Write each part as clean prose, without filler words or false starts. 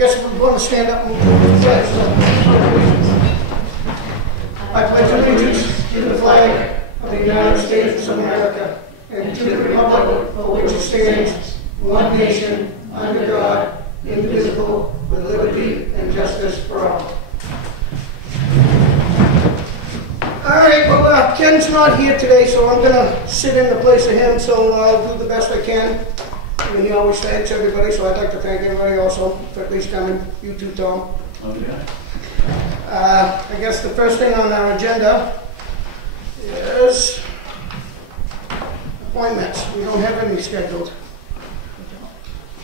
guess we're going to stand up and move to the flag. I pledge allegiance to the flag of the United States of America and to the republic for which it stands, one nation, under God, indivisible, with liberty and justice for all. All right, well, Ken's not here today, so I'm going to sit in the place of him, so I'll do the best I can. I mean, he always thanks everybody, so I'd like to thank everybody also for at least coming. You too, Tom. Okay. I guess the first thing on our agenda is appointments. We don't have any scheduled.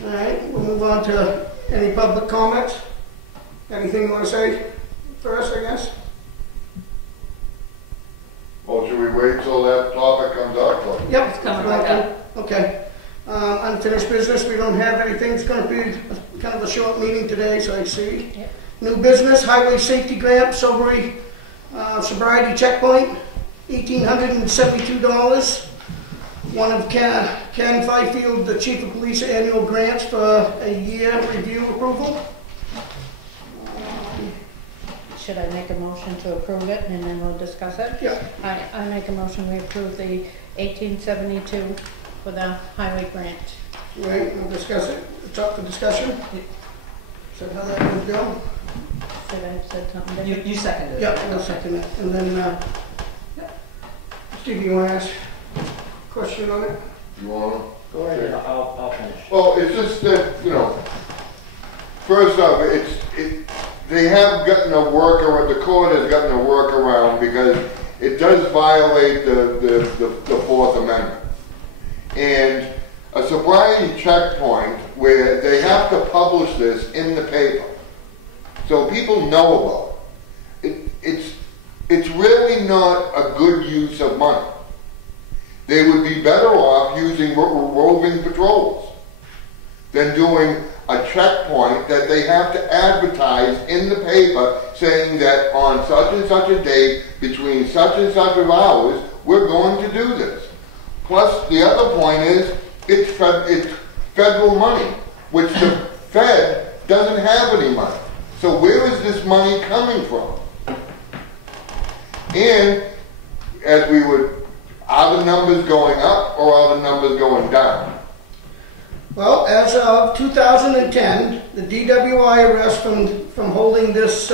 All right, we'll move on to any public comments. Anything you want to say first, I guess? Well, should we wait till that topic comes up? Yep. It's coming right up. Okay. Unfinished business, we don't have anything. It's going to be kind of a short meeting today, so I see. Yep. New business, highway safety grant, sobriety checkpoint, $1,872. One of Ken Fifield, the chief of police, annual grants for a year review approval. Should I make a motion to approve it and then we'll discuss it? Yeah. I make a motion we approve the 1872 for the highway grant. Right, we'll discuss it. It's up for discussion. Is that how that would go? Should I have said something different? You seconded it. Yeah, I'll second it. And then, Steve, you want to ask a question on it? You want to? Go ahead, I'll finish. Well, it's just that, first off, they have gotten a workaround, the court has gotten a workaround because it does violate the Fourth Amendment. And a sobriety checkpoint where they have to publish this in the paper so people know about it. It's really not a good use of money. They would be better off using roving patrols than doing a checkpoint that they have to advertise in the paper saying that on such and such a date between such and such of hours we're going to do this. Plus the other point is it's federal money, which the Fed doesn't have any money. So where is this money coming from? And as we would, are the numbers going up or are the numbers going down? Well, as of 2010, the DWI arrest from holding this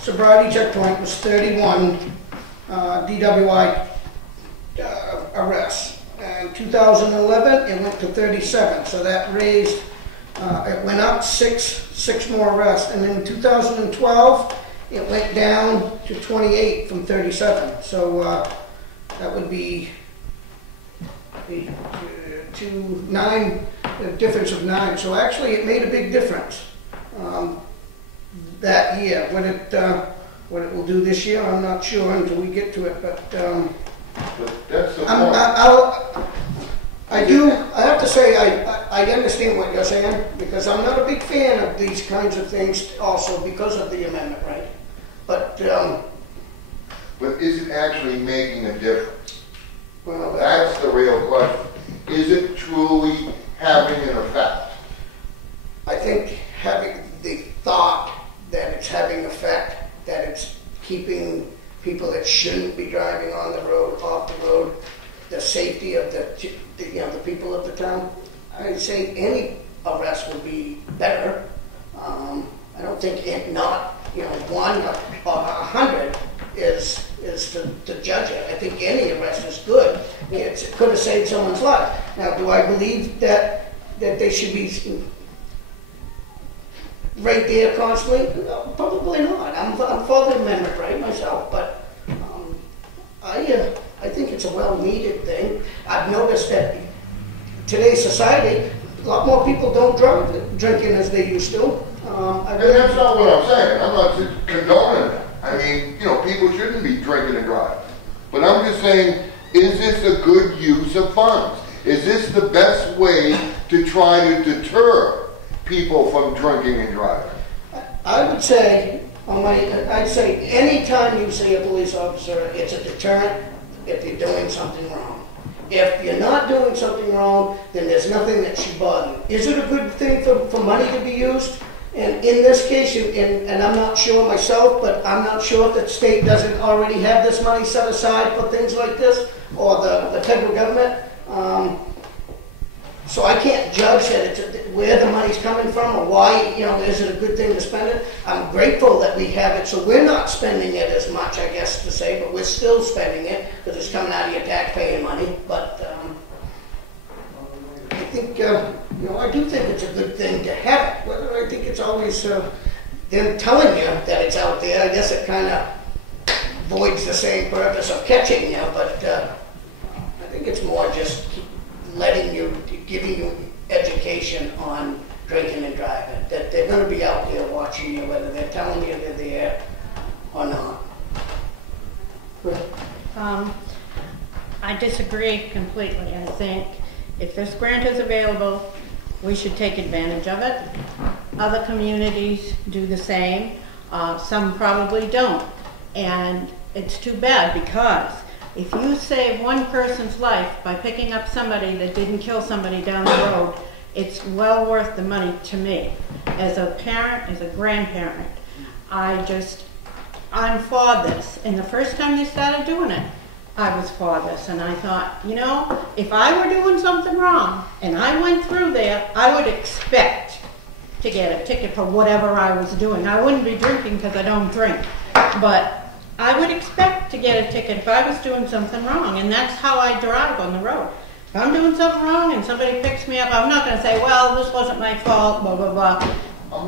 sobriety checkpoint was 31 DWI arrests. And 2011, it went to 37. So that raised, it went up six more arrests. And in 2012, it went down to 28 from 37. So that would be a difference of 9. So actually it made a big difference that year. What it will do this year, I'm not sure until we get to it, but that's the point. I have to say I understand what you're saying, because I'm not a big fan of these kinds of things also because of the amendment, right? But is it actually making a difference? Well, that's the real question. Is it truly having an effect? I think having the thought that it's having effect, that it's keeping people that shouldn't be driving on the road off the road, the safety of the people of the town. I'd say any arrest would be better. I don't think not 1 or 100 is to judge it. I think any arrest is good. It could have saved someone's life. Now, do I believe that they should be right there constantly? No, probably not. I'm for the amendment, right, myself, but I think it's a well-needed thing. I've noticed that today's society, a lot more people don't drive drinking as they used to. And that's not what I'm saying. I'm not condoning that. I mean, people shouldn't be drinking and driving. But I'm just saying, is this a good use of funds? Is this the best way to try to deter people from drinking and driving? I would say, I'd say any time you see a police officer, it's a deterrent if you're doing something wrong. If you're not doing something wrong, then there's nothing that should bother you. Is it a good thing for money to be used? And in this case, and I'm not sure myself, but I'm not sure if the state doesn't already have this money set aside for things like this, or the federal government. So I can't judge that where the money's coming from or why, is it a good thing to spend it. I'm grateful that we have it, so we're not spending it as much, I guess to say, but we're still spending it because it's coming out of your taxpaying money. But I think, I do think it's a good thing to have it. Whether I think it's always them telling you that it's out there, I guess it kind of voids the same purpose of catching you, but I think it's more just giving you education on drinking and driving, that they're going to be out there watching you, whether they're telling you they're there or not. I disagree completely. I think if this grant is available, we should take advantage of it. Other communities do the same. Some probably don't. And it's too bad, because if you save one person's life by picking up somebody that didn't kill somebody down the road, it's well worth the money to me. As a parent, as a grandparent, I'm for this. And the first time they started doing it, I was for this. And I thought, if I were doing something wrong and I went through there, I would expect to get a ticket for whatever I was doing. I wouldn't be drinking because I don't drink. But I would expect to get a ticket if I was doing something wrong, and that's how I drive on the road. If I'm doing something wrong and somebody picks me up, I'm not going to say, well, this wasn't my fault, blah, blah, blah.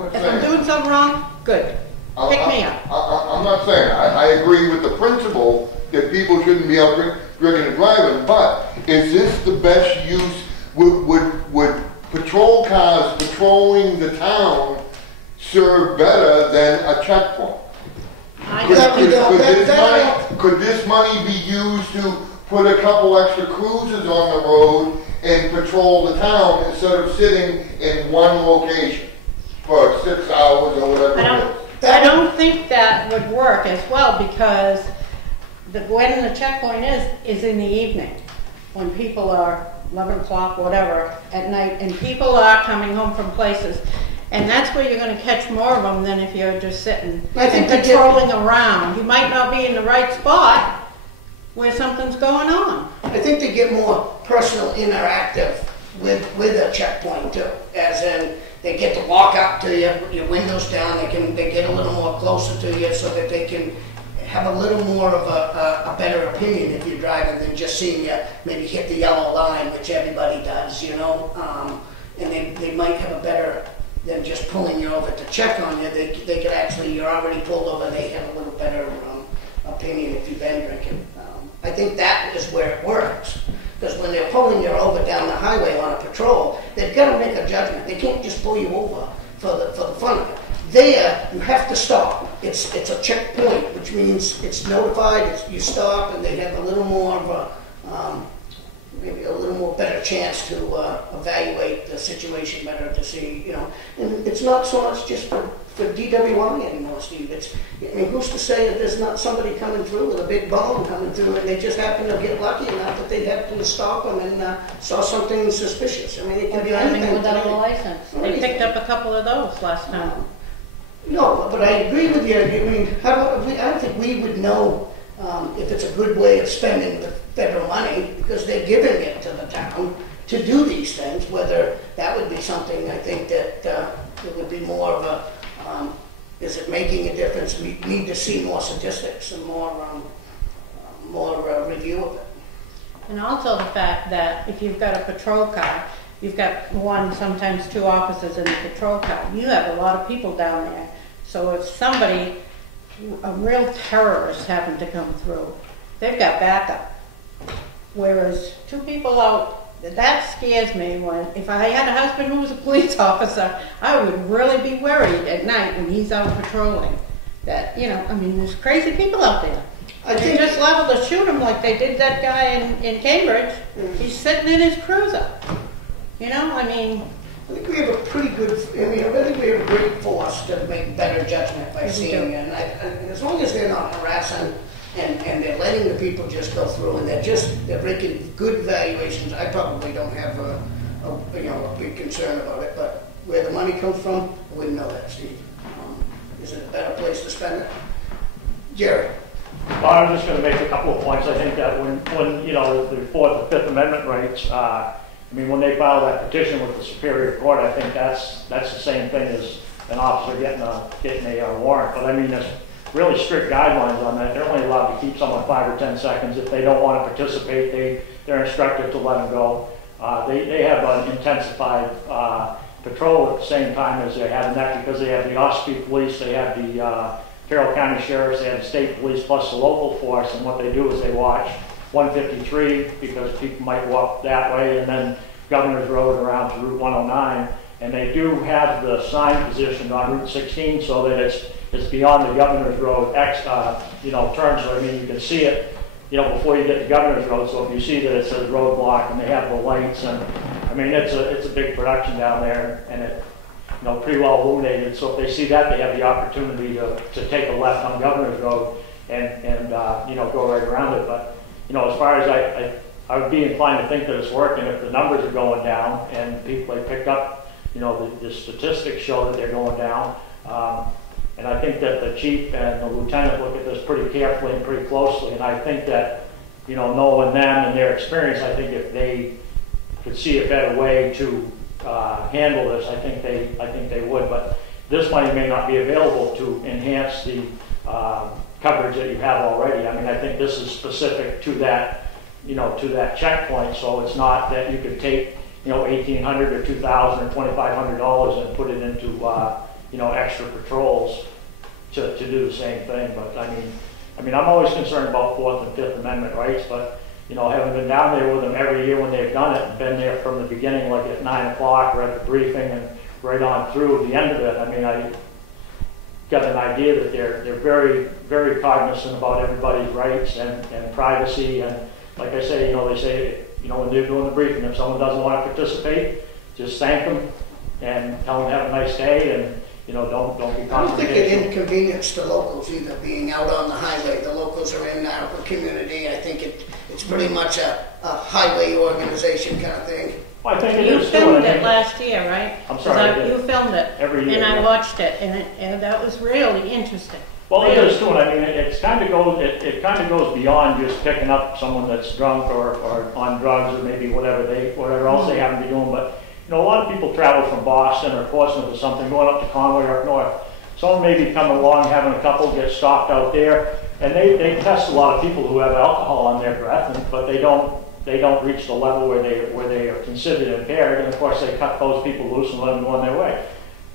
If I'm doing something wrong, good. Pick me up. I'm not saying, I agree with the principle that people shouldn't be out drinking and driving, but is this the best use? Would patrol cars patrolling the town serve better than a checkpoint? Could this money be used to put a couple extra cruisers on the road and patrol the town instead of sitting in one location for 6 hours or whatever it is? I don't think that would work as well, because when the checkpoint is in the evening, when people are 11 o'clock, whatever, at night, and people are coming home from places. And that's where you're going to catch more of them than if you're just sitting and patrolling around. You might not be in the right spot where something's going on. I think they get more personal, interactive with a checkpoint too. As in, they get to walk up to you, your windows down. They get a little more closer to you, so that they can have a little more of a better opinion if you're driving than just seeing you maybe hit the yellow line, which everybody does, And they might have a better than just pulling you over to check on you. They could actually, you're already pulled over, they have a little better opinion if you've been drinking. I think that is where it works. Because when they're pulling you over down the highway on a patrol, they've got to make a judgment. They can't just pull you over for the fun of it. There, you have to stop. It's a checkpoint, which means it's notified, you stop, and they have a little more of a, maybe a little more better chance to evaluate the situation better to see, And it's not so much just for DWI anymore, Steve. Who's to say that there's not somebody coming through with a big bone coming through, and they just happen to get lucky enough that they happen to stop them and saw something suspicious. It can be anything. Without a license. They picked up a couple of those last time. No, but I agree with you. I don't think we would know if it's a good way of spending the federal money, because they're giving it to the town to do these things. Whether that would be something, I think that it would be more of a, is it making a difference? We need to see more statistics and more review of it. And also the fact that if you've got a patrol car, you've got one, sometimes two officers in the patrol car. You have a lot of people down there. So if somebody, a real terrorist happened to come through, they've got backup. Whereas two people out, that scares me. If I had a husband who was a police officer, I would really be worried at night when he's out patrolling. That, there's crazy people out there. They just liable to shoot him like they did that guy in Cambridge. He's sitting in his cruiser. I think we have a pretty good, I think we have a great force to make better judgment by seeing it. And as long as they're not harassing and they're letting the people just go through and they're making good valuations, I probably don't have a big concern about it. But where the money comes from, I wouldn't know that, Steve. Is it a better place to spend it? Jerry? Well, I'm just going to make a couple of points. I think that when you know, the Fourth and Fifth Amendment rights, I mean, when they filed that petition with the Superior Court, I think that's the same thing as an officer getting a warrant. But I mean, there's really strict guidelines on that. They're only allowed to keep someone 5 or 10 seconds. If they don't want to participate, they're instructed to let them go. They have an intensified patrol at the same time as they're having that, because they have the Ospey Police, they have the Carroll County Sheriffs, they have the state police plus the local force, and what they do is they watch 153 because people might walk that way, and then Governor's Road around to Route 109, and they do have the sign positioned on Route 16 so that it's beyond the Governor's Road turn, so I mean you can see it, you know, before you get to Governor's Road. So if you see that it says roadblock and they have the lights, and I mean it's a big production down there, and it, you know, pretty well illuminated. So if they see that, they have the opportunity to take a left on Governor's Road and you know, go right around it. But you know, as far as I would be inclined to think that it's working if the numbers are going down and people they picked up, you know, the statistics show that they're going down. And I think that the chief and the lieutenant look at this pretty carefully and pretty closely. And I think that, you know, knowing them and their experience, I think if they could see a better way to handle this, I think they would. But this money may not be available to enhance the coverage that you have already. I mean, I think this is specific to that, you know, to that checkpoint. So it's not that you could take, you know, $1,800 or $2,000 or $2,500 and put it into you know, extra patrols to do the same thing. But I mean, I'm always concerned about Fourth and Fifth Amendment rights, but you know, having been down there with them every year when they've done it, and been there from the beginning, like at 9 o'clock or at the briefing and right on through the end of it, I mean, I got an idea that they're very, very cognizant about everybody's rights and privacy. And like I say, you know, they say, you know, when they're doing the briefing, if someone doesn't want to participate, just thank them and tell them have a nice day, and you know, don't be confrontational. I don't think it inconvenienced the locals either, being out on the highway. The locals are in our community. I think it's pretty much a highway organization kind of thing. Well, I think it you is filmed it last year, right? I'm sorry. You filmed it every year, and I yeah. watched it, and that was really interesting. Well, really. it is too, and I mean, it kind of goes beyond just picking up someone that's drunk or on drugs or maybe whatever else they happen to be doing. But you know, a lot of people travel from Boston or Portsmouth or something, going up to Conway or up north. Someone may be coming along, having a couple, get stopped out there, and they test a lot of people who have alcohol on their breath, but they don't reach the level where they are considered impaired, and of course they cut those people loose and let them go on their way.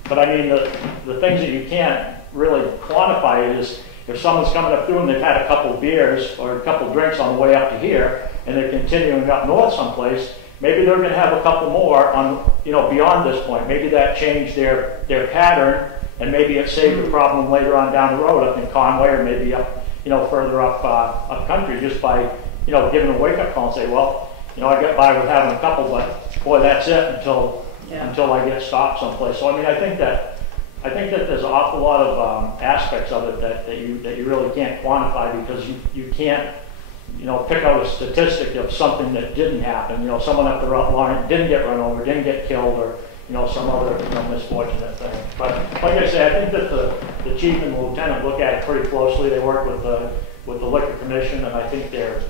But I mean, the things that you can't really quantify is if someone's coming up through and they've had a couple beers or a couple drinks on the way up to here, and they're continuing up north someplace, maybe they're going to have a couple more on, you know, beyond this point. Maybe that changed their pattern, and maybe it saved the problem later on down the road up in Conway, or maybe up, you know, further up country, just by, you know, giving a wake-up call and say, well, you know, I get by with having a couple, but boy, that's it until I get stopped someplace. So I mean, I think that there's an awful lot of aspects of it that you really can't quantify, because you can't, you know, pick out a statistic of something that didn't happen. You know, someone up the line didn't get run over, didn't get killed, or you know, some other, you know, misfortunate thing. But like I say, I think that the chief and the lieutenant look at it pretty closely. They work with the liquor commission, and I think they're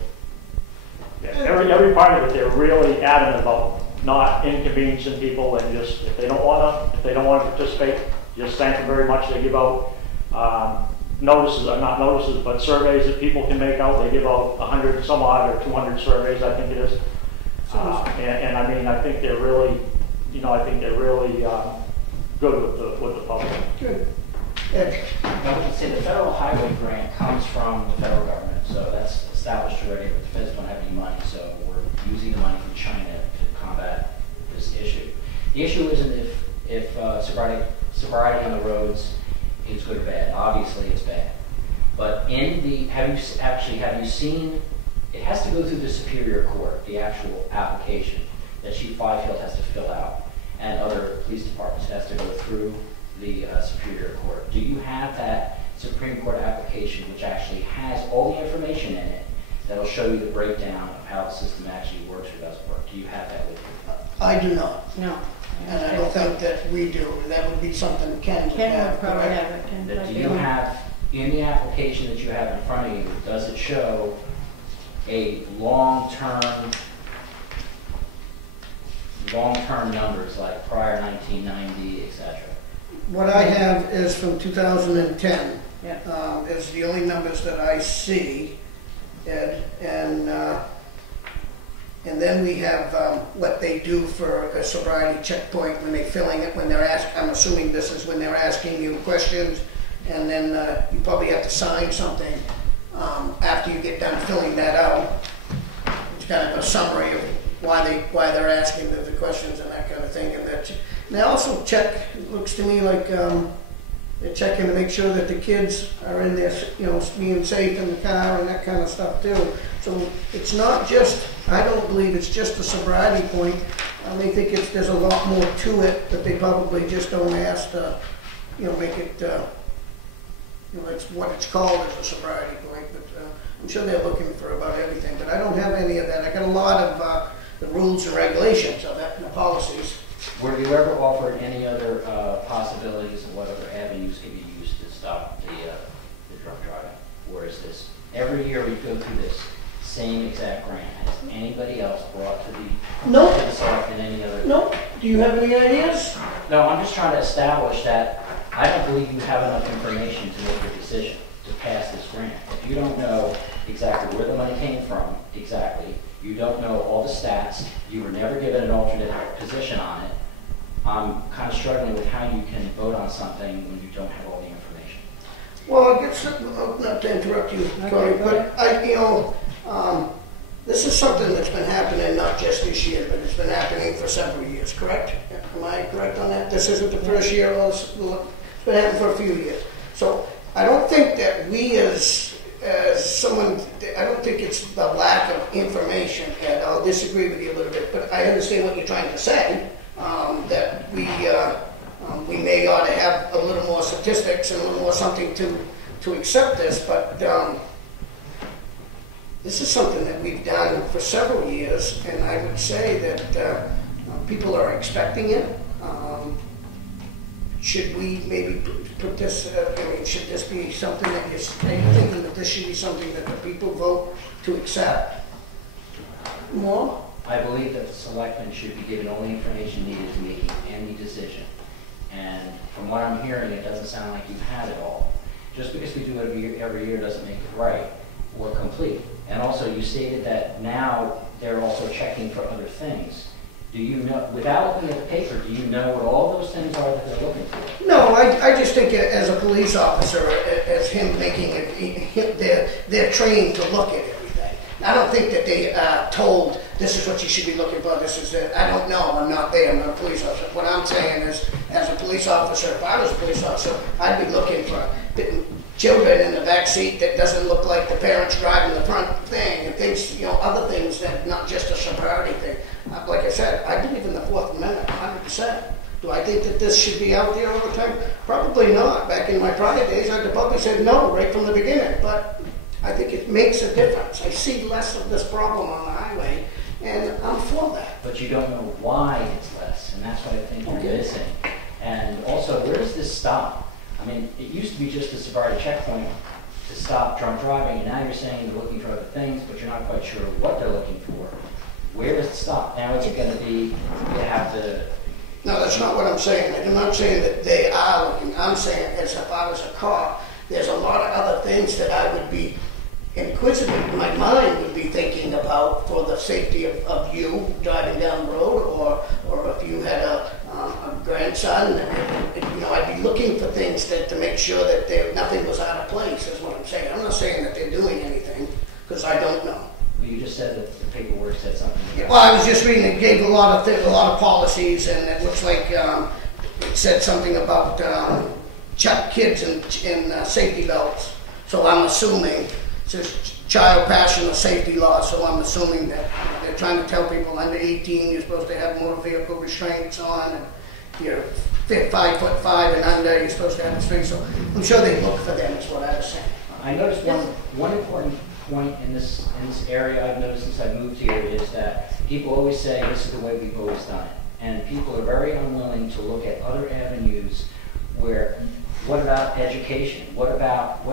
every part of it. They're really adamant about not inconveniencing people, and just if they don't want to participate, just thank them very much. They give out notices, not notices, but surveys that people can make out. They give out 100 some odd or 200 surveys, I think it is. And I mean, I think they're really, you know, good with the public. Good. Ed? Now, we can say the federal highway grant comes from the federal government, so that's established already, but the feds don't have any money, so we're using the money from China to combat this issue. The issue isn't if sobriety on the roads is good or bad. Obviously, it's bad. But have you seen? It has to go through the Superior Court, the actual application that Chief Fifield has to fill out, and other police departments. It has to go through the Superior Court. Do you have that Supreme Court application, which actually has all the information in it that'll show you the breakdown of how the system actually works or doesn't work? Do you have that with you? I do not. No. And I don't think that we do. That would be something Ken would Ken have. would probably correct? have it. Ken Do probably you would. have, in the application that you have in front of you, does it show a long-term numbers like prior 1990, etc.? What I have is from 2010. Yeah. Is the only numbers that I see, Ed, and then we have what they do for a sobriety checkpoint when they're filling it, when they're asking, I'm assuming this is when they're asking you questions, and then you probably have to sign something after you get done filling that out. It's kind of a summary of why they're asking the questions and that kind of thing. And they also check, it looks to me like they're checking to make sure that the kids are in there, being safe in the car and that kind of stuff too. So it's not just, I don't believe it's just a sobriety point. They think there's a lot more to it, but they probably just don't ask to, make it, it's what it's called as a sobriety point. But I'm sure they're looking for about everything. But I don't have any of that. I got a lot of the rules and regulations of that and the policies. Were you ever offered any other possibilities of what other avenues can be used to stop the drunk driving? Or is this, every year we go through this same exact grant? Has anybody else brought to the selectmen any other? No. Do you have any ideas? No, I'm just trying to establish that I don't believe you have enough information to make a decision to pass this grant. If you don't know exactly where the money came from, exactly, you don't know all the stats, you were never given an alternate position on it, I'm kind of struggling with how you can vote on something when you don't have all the information. Well, I guess, not to interrupt you, Tony, but this is something that's been happening not just this year, but it's been happening for several years, correct? Am I correct on that? This isn't the first year, it's been happening for a few years. So I don't think that we as someone, I don't think it's the lack of information, and I'll disagree with you a little bit, but I understand what you're trying to say, that we may ought to have a little more statistics and a little more something to accept this, but this is something that we've done for several years, and I would say that people are expecting it. Should we maybe put this, should this be something that you're thinking that this should be something that the people vote to accept more? I believe that the selectmen should be given all the information needed to make any decision. And from what I'm hearing, it doesn't sound like you've had it all. Just because we do it every year doesn't make it right or complete. And also, you stated that now they're also checking for other things. Do you know, without looking at the paper, do you know what all those things are that they're looking for? No, I just think as a police officer, as him making it, they're trained to look at everything. I don't think that they are told, this is what you should be looking for, this is it. I don't know, I'm not there, I'm not a police officer. What I'm saying is, as a police officer, if I was a police officer, I'd be looking for children in the back seat that doesn't look like the parents driving the front thing, and things, other things that not just a sobriety thing. Like I said, I believe in the Fourth Amendment 100%. Do I think that this should be out there all the time? Probably not. Back in my prior days, I'd probably said no right from the beginning, but I think it makes a difference. I see less of this problem on the highway, and I'm for that. But you don't know why it's less, and that's what I think you're missing. And also, where does this stop? I mean, it used to be just a sobriety checkpoint to stop drunk driving, and now you're saying they're looking for other things, but you're not quite sure what they're looking for. Where does it stop? Now it's going to be, you have to... No, that's not what I'm saying. I'm not saying that they are looking. I'm saying as if I was a cop, there's a lot of other things that I would be inquisitive, my mind would be thinking about for the safety of you driving down the road, or if you had a grandson, I'd be looking for things to make sure that nothing was out of place, is what I'm saying. I'm not saying that they're doing anything, because I don't know. Well, you just said that the paperwork said something. Well, I was just reading, it gave a lot of policies, and it looks like it said something about check kids in safety belts. So I'm assuming, it says child passion of safety law, so I'm assuming that they're trying to tell people under 18 you're supposed to have motor vehicle restraints on, and you're 5'5" and under, you're supposed to have restraints. So I'm sure they look for them, is what I was saying. I noticed one important point in this area I've noticed since I've moved here is that people always say this is the way we've always done it. And people are very unwilling to look at other avenues where, what about education? What about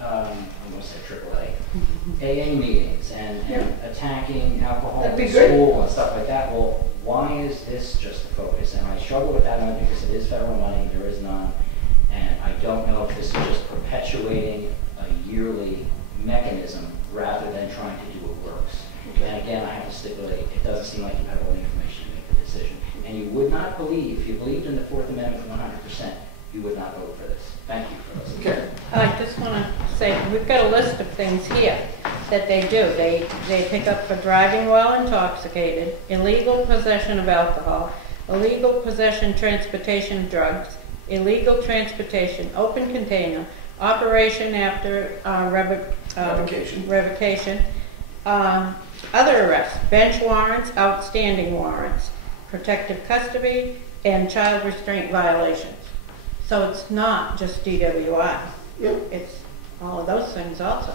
I'm going to say AAA, AA meetings and attacking alcohol in school and stuff like that? Well, why is this just the focus? And I struggle with that one because it is federal money, there is none. And I don't know if this is just perpetuating a yearly mechanism rather than trying to do what works. And again, I have to stipulate, it doesn't seem like you have all the information to make the decision. And you would not believe, if you believed in the Fourth Amendment 100%, you would not vote for this. Thank you for listening. Okay. I just want to say, we've got a list of things here that they do. They pick up for driving while intoxicated, illegal possession of alcohol, illegal possession, transportation of drugs, illegal transportation, open container, operation after revocation, other arrests, bench warrants, outstanding warrants, protective custody, and child restraint violations. So it's not just DWI. Yep. It's all of those things also.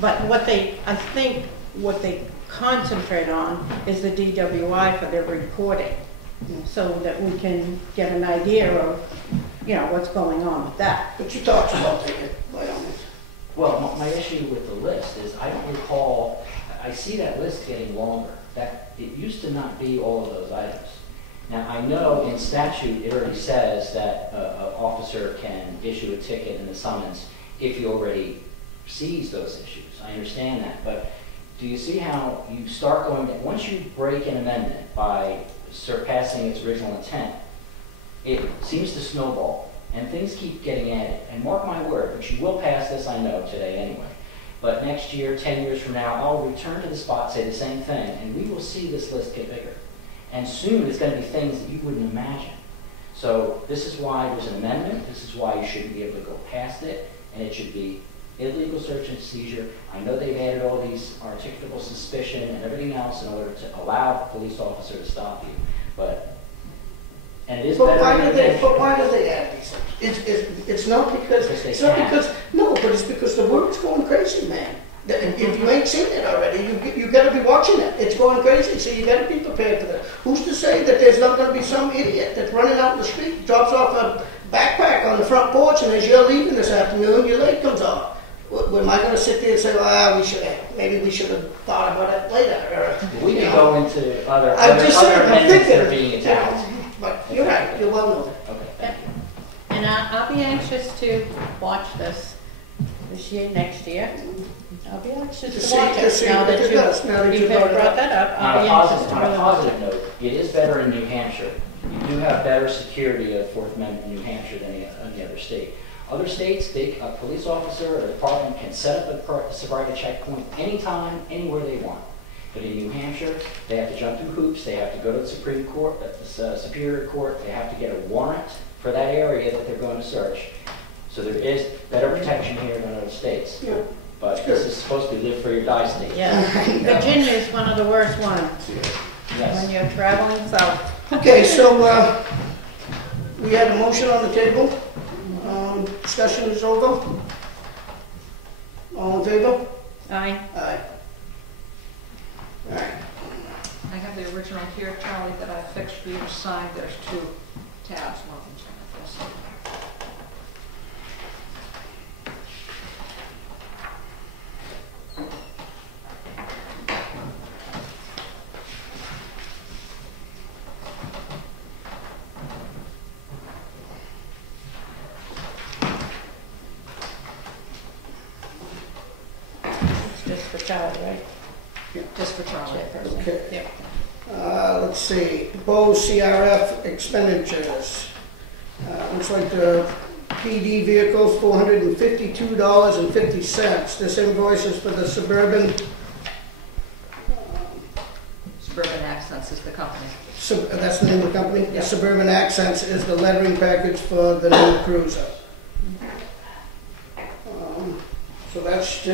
But I think what they concentrate on is the DWI for their reporting, so that we can get an idea of, what's going on with that. But you talked about it, by all means. Well, my issue with the list is I don't recall, I see that list getting longer. That it used to not be all of those items. Now, I know in statute it already says that an officer can issue a ticket and a summons if he already sees those issues. I understand that. But do you see how you start going to, once you break an amendment by surpassing its original intent, it seems to snowball and things keep getting added. And mark my word, but you will pass this, I know, today anyway. But next year, 10 years from now, I'll return to the spot, say the same thing, and we will see this list get bigger. And soon it's going to be things that you wouldn't imagine. So this is why there's an amendment. This is why you shouldn't be able to go past it. And it should be illegal search and seizure. I know they've added all these articulable suspicion and everything else in order to allow the police officer to stop you. And it is But better. why do they add these things? It's not because it's because the word's going crazy, man. If you ain't seen it already, you got to be watching it. It's going crazy, so you got to be prepared for that. Who's to say that there's not going to be some idiot that's running out in the street, drops off a backpack on the front porch, and as you're leaving this afternoon, your leg comes off? Am I going to sit there and say, well, maybe we should have thought about it later? We can go into other amendments that are being attacked. But you're right. You're well known. Okay, thank you. And I'll be anxious to watch this year, next year. I'll be anxious to watch it now that you've brought that up. On a positive note, it is better in New Hampshire. You do have better security of Fourth Amendment in New Hampshire than any other state. Other states, a police officer or a department can set up a sobriety checkpoint anytime, anywhere they want. But in New Hampshire, they have to jump through hoops. They have to go to the Supreme Court, the Superior Court. They have to get a warrant for that area that they're going to search. So there is better protection here than other states. Yeah. But this is supposed to be live free or die state. Yeah, Virginia is one of the worst ones Yes. when you're traveling south. Okay, so we had a motion on the table. Discussion is over. All in favor? Aye. Aye. All right. I have the original here, Charlie, that I fixed for you to sign. There's 2 tabs. One of them's on this. It's just for Charlie, right? Just for Charlie. Chairperson. Okay. Yep. Let's see. Proposed CRF expenditures. Looks like the PD vehicle, $452.50. This invoice is for the Suburban. Suburban Accents is the company. That's the name of the company? Yeah. Suburban Accents is the lettering package for the new cruiser. So that's,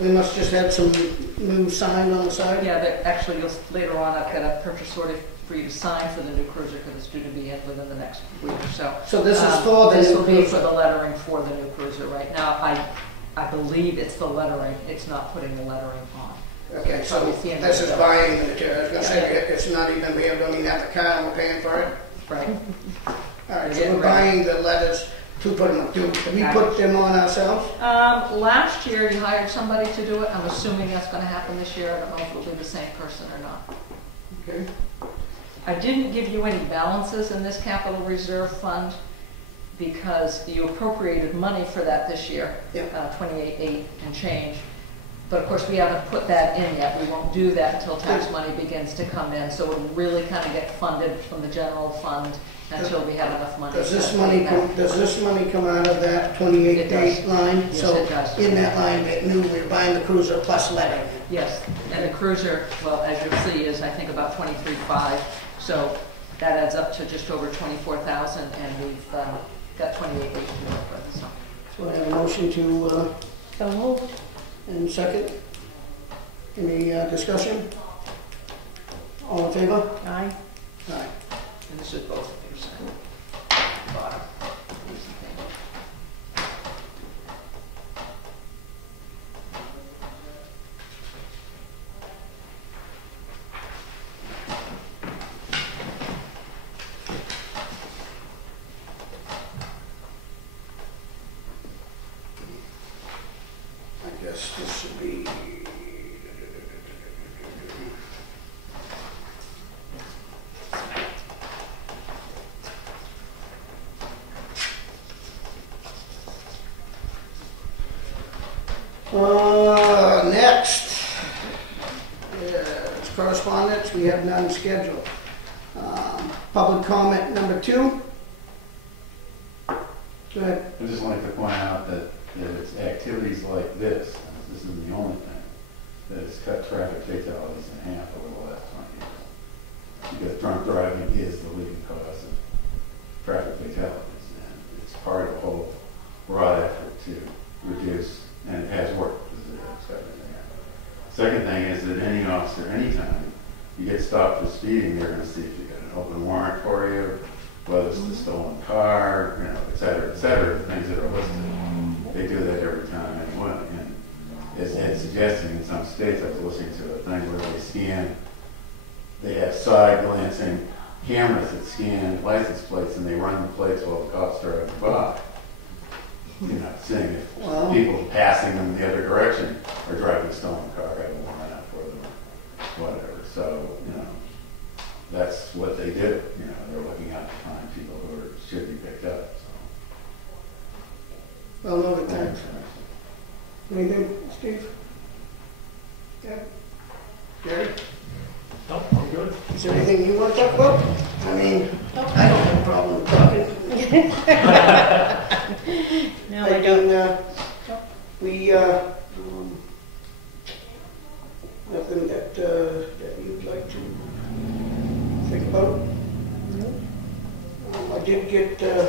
we must just have some new sign on the side? Yeah, actually, later on, I've got a purchase order for you to sign for the new cruiser because it's due to be in within the next week or so. So this is for the This new will be cruiser? for the lettering for the new cruiser. Right now, I believe it's the lettering. It's not putting the lettering on. Okay, so Probably see this is another bill. buying the material. I was gonna say, it's not even, we don't even have the car and we're paying for it. Right. All right, so Yeah, we're right. buying the letters to put them, do we put them on ourselves? Last year, you hired somebody to do it. I'm assuming that's gonna happen this year. I don't know if it'll be the same person or not. Okay. I didn't give you any balances in this capital reserve fund because you appropriated money for that this year, Yep. 28.8 and change. But of course, we haven't put that in yet. We won't do that until tax money begins to come in. So it'll really kind of get funded from the general fund until we have enough money. Does this to money pay come, that. does this money come out of that 28 It date does. line? Yes, So it does. in that line, it knew we were buying the cruiser plus lettering. Yes, and the cruiser, well, as you'll see, is I think about 23.5. So that adds up to just over 24,000, and we've got 28.8 to work with. So. So I have a motion to, So moved. and second. Any discussion? All in favor? Aye. Aye. And this is both of your sign. Bottom. Easy thing. I guess this should be. Next, it's correspondence. We have none scheduled. Public comment number 2. Go ahead. I just wanted to point out that it's activities like this, and this isn't the only thing, that has cut traffic fatalities in half over the last 20 years. Because drunk driving is the leading cause of traffic fatalities, and it's part of a whole broad effort to reduce, and it has worked. Second thing is that any officer, anytime you get stopped for speeding, they're going to see if you got an open warrant for you, whether it's the stolen car, you know, et cetera, the things that are listed. They do that every time anyway. And as Ed's suggesting, in some states, I was listening to a thing where they scan, they have side glancing cameras that scan license plates and they run the plates while the cops driving by. You know, seeing if Wow. people passing them the other direction are driving a stolen car, have a warrant out for them, or whatever. So, you know, that's what they do. You know, they're looking out to find people who should be picked up. Well noted, So. thanks. Anything, Steve? Yeah. Gary? No, I'm good. Is there anything you want to talk about? I mean, I don't have a problem with talking. No, I don't. We, nothing that you'd like to think about? I did get a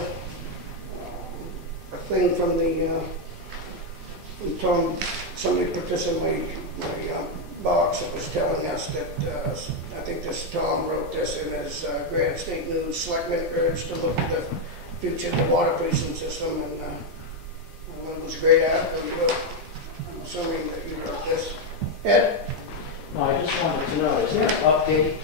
thing from from Tom, somebody put this in my box that was telling us that, I think Tom wrote this in his Granite State News, Selectmen urged to look at the future of the water precinct system, and it was a great article you wrote. I'm assuming that you wrote this. Ed? No, I just wanted to know, is there an update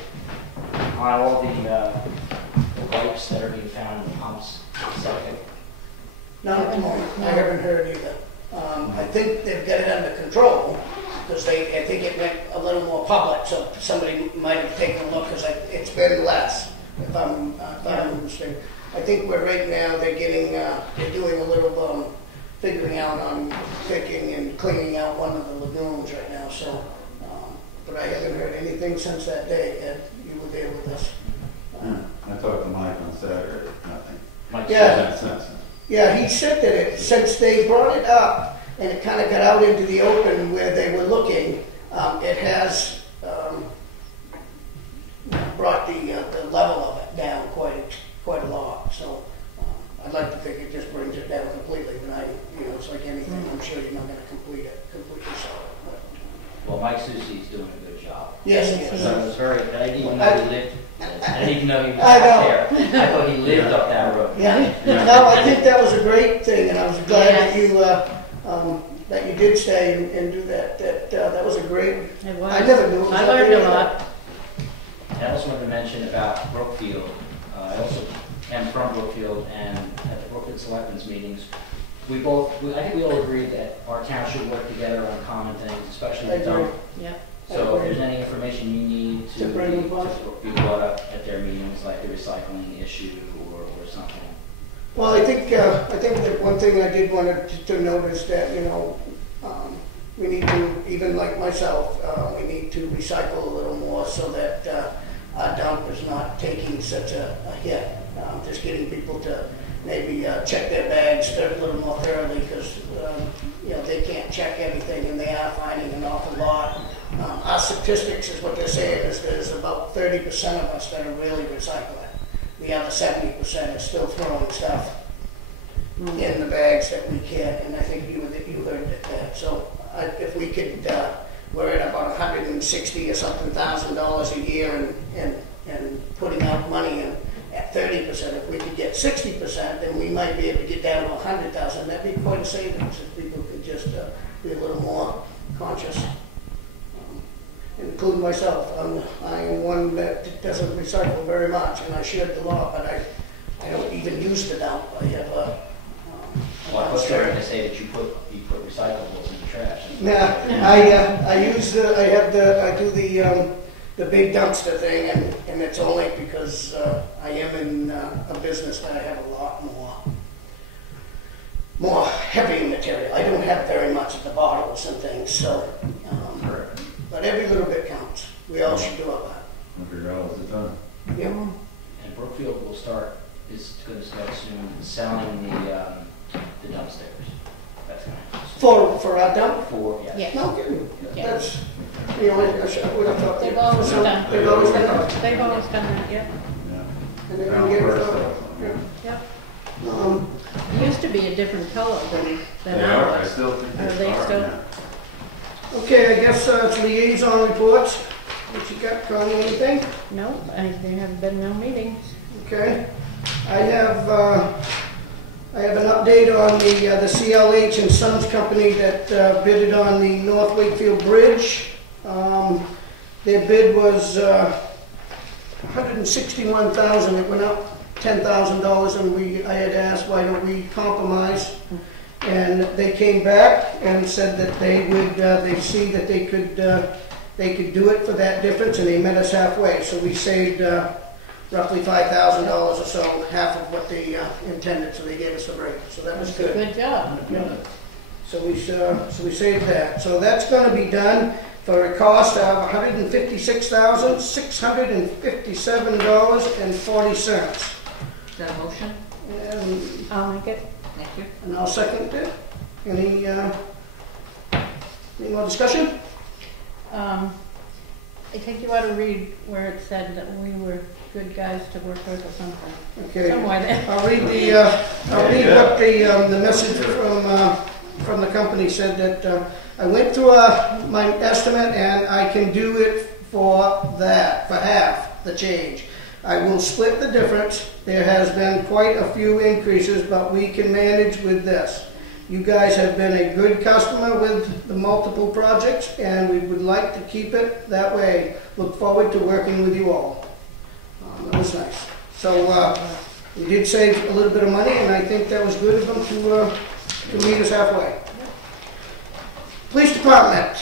on all the pipes that are being found in the pumps? Second. Not at the moment. I haven't heard either. I think they've got it under control, because I think it went a little more public, so somebody might have taken a look, because it's been less, if I'm mistaken. I think we're right now, they're doing a little figuring out on picking and cleaning out one of the lagoons right now, so, but I haven't heard anything since that day. Ed, you were there with us. I talked to Mike on Saturday, nothing. Mike, Yeah. Since. Yeah, he said that since they brought it up and it kind of got out into the open where they were looking, it has brought the level of it down quite a lot. So I'd like to think it just brings it down completely. But it's like anything. I'm sure you're not going to completely solve it. But well, Mike Susie's doing a good job. yes, yes. So it was I didn't even know he lived, I didn't even know he was I know. out there. I thought he lived up that road. Yeah. No, I think that was a great thing, and I was glad that you did stay and do that. That was a great. It was. I never knew it was I up learned there. a lot. I also wanted to mention about Brookfield. I also am from Brookfield, and at the Brookfield Selectmen's meetings, I think we all agreed that our town should work together on common things, especially I the dump. agree. Yeah. So if there's any information you need To bring them up. be brought up at their meetings, like the recycling issue or something. Well, I think that one thing I did want to note is that, we need to, even like myself, we need to recycle a little more so that our dump is not taking such a hit. Just getting people to maybe check their bags a little more thoroughly because, they can't check everything and they are finding an awful lot. Our statistics is what they're saying is there's about 30% of us that are really recycling. The other 70% is still throwing stuff in the bags that we can, and I think you heard that. So if we could, we're at about 160 or something $1,000 a year and putting out money in at 30%. If we could get 60%, then we might be able to get down to 100,000. That'd be quite a savings if people could just be a little more conscious. Including myself, I am one that doesn't recycle very much, and I should a lot, but I don't even use the dump. I have a Well, I was trying to say that you put recyclables in the trash. Yeah, I do the big dumpster thing, and it's only because I am in a business that I have a lot more heavy material. I don't have very much of the bottles and things, so. But every little bit counts. We all should do our part. $100 a ton. Yep. And Brookfield is going to start soon selling the dump stickers. That's going to For our dump? yeah. No kidding. Yeah. That's, I would have thought. They've always done. They've always done that. They've always done that, yeah. Yeah. And they're gonna get it done. Yep. Yeah. It used to be a different color than They are, I ours. still think Are they they are, still? yeah. Okay, I guess it's liaison reports. What you got, Connie, anything? No, there have been no meetings. Okay. I have an update on the CLH and Sons Company that bidded on the North Wakefield Bridge. Their bid was $161,000. It went up $10,000, and I had asked why don't we compromise, and they came back and said that they would they see that they could do it for that difference, and they met us halfway. So we saved roughly $5,000 or so, half of what they intended. So they gave us the break. So that was good. Good job. Yeah. So we saved that. So that's going to be done for a cost of $156,657.40. Is that a motion? And I'll make it. Thank you. I'll second it. Any more discussion? I think you ought to read where it said that we were good guys to work with or something. Okay. Somewhere there. I'll read what the message from the company said, that I went through my estimate and I can do it for half the change. I will split the difference. There has been quite a few increases, but we can manage with this. You guys have been a good customer with the multiple projects, and we would like to keep it that way. Look forward to working with you all. That was nice. So we did save a little bit of money, and I think that was good of them to meet us halfway. Police Department.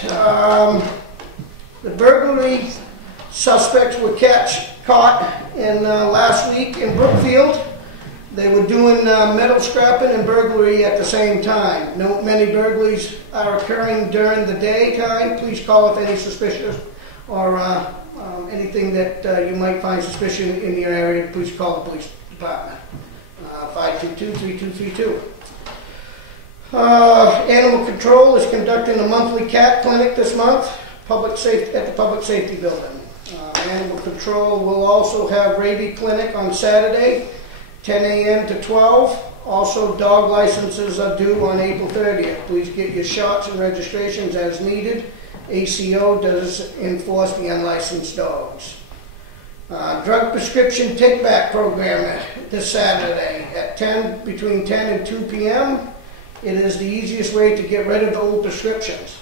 The burglary suspects were caught in last week in Brookfield. They were doing metal scrapping and burglary at the same time. No, many burglaries are occurring during the daytime. Please call if any suspicious or anything that you might find suspicious in your area. Please call the police department. 522-3232. Animal Control is conducting a monthly cat clinic this month at the Public Safety Building. Animal Control will also have rabies clinic on Saturday, 10 a.m. to 12. Also, dog licenses are due on April 30th. Please get your shots and registrations as needed. ACO does enforce the unlicensed dogs. Drug prescription take-back program this Saturday at between 10 and 2 p.m. It is the easiest way to get rid of the old prescriptions.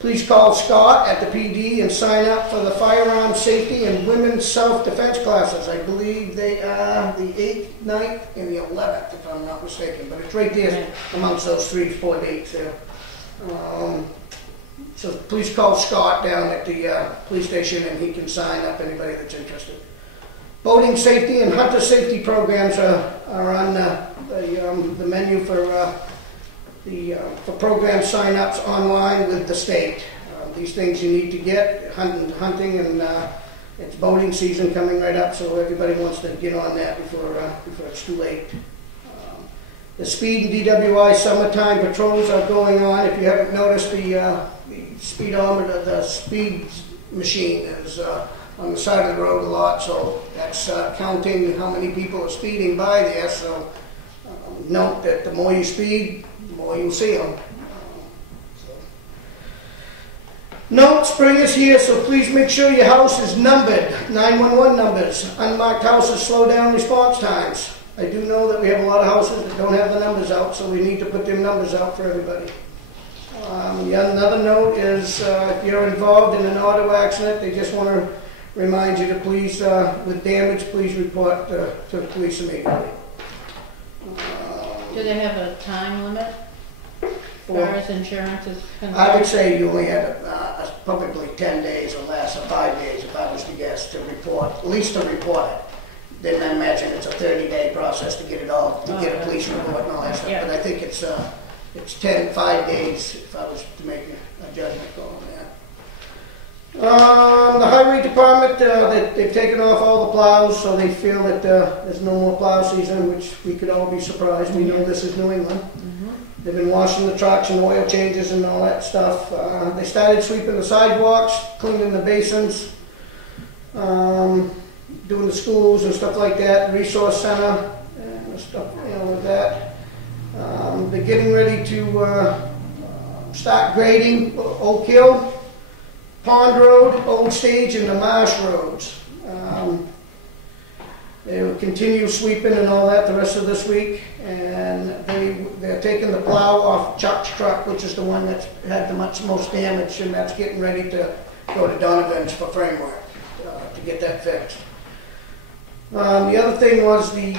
Please call Scott at the PD and sign up for the firearm safety and women's self-defense classes. I believe they are the 8th, 9th, and the 11th, if I'm not mistaken. But it's right there amongst those 3 to 4 dates there. So please call Scott down at the police station and he can sign up anybody that's interested. Boating safety and hunter safety programs are on the menu for program sign-ups online with the state. These things you need to get, hunting and it's boating season coming right up, so everybody wants to get on that before it's too late. The speed and DWI summertime patrols are going on. If you haven't noticed, the speedometer, the speed machine is on the side of the road a lot, so that's counting how many people are speeding by there. So note that the more you speed, the more you'll see them. Note, spring is here, so please make sure your house is numbered. 911 numbers. Unmarked houses slow down response times. I do know that we have a lot of houses that don't have the numbers out, so we need to put them numbers out for everybody. Another note is if you're involved in an auto accident, they just want to remind you to please, with damage, please report to the police immediately. Do they have a time limit as far as insurance is concerned? I would say you only had probably 10 days or less, or 5 days if I was to guess, to report, at least to report it. Then I imagine it's a 30-day process to get it all, to get a police report and all that stuff. Yeah. But I think it's 5 days if I was to make a judgment call on that. The highway department, they've taken off all the plows, so they feel that there's no more plow season, which we could all be surprised. We know this is New England. They've been washing the trucks and oil changes and all that stuff. They started sweeping the sidewalks, cleaning the basins, doing the schools and stuff like that, resource center and stuff, with that. They're getting ready to start grading Oak Hill, Pond Road, Old Stage, and the Marsh Roads. They will continue sweeping and all that the rest of this week, and they're taking the plow off Chuck's truck, which is the one that's had the most damage, and that's getting ready to go to Donovan's for framework to get that fixed. The other thing was we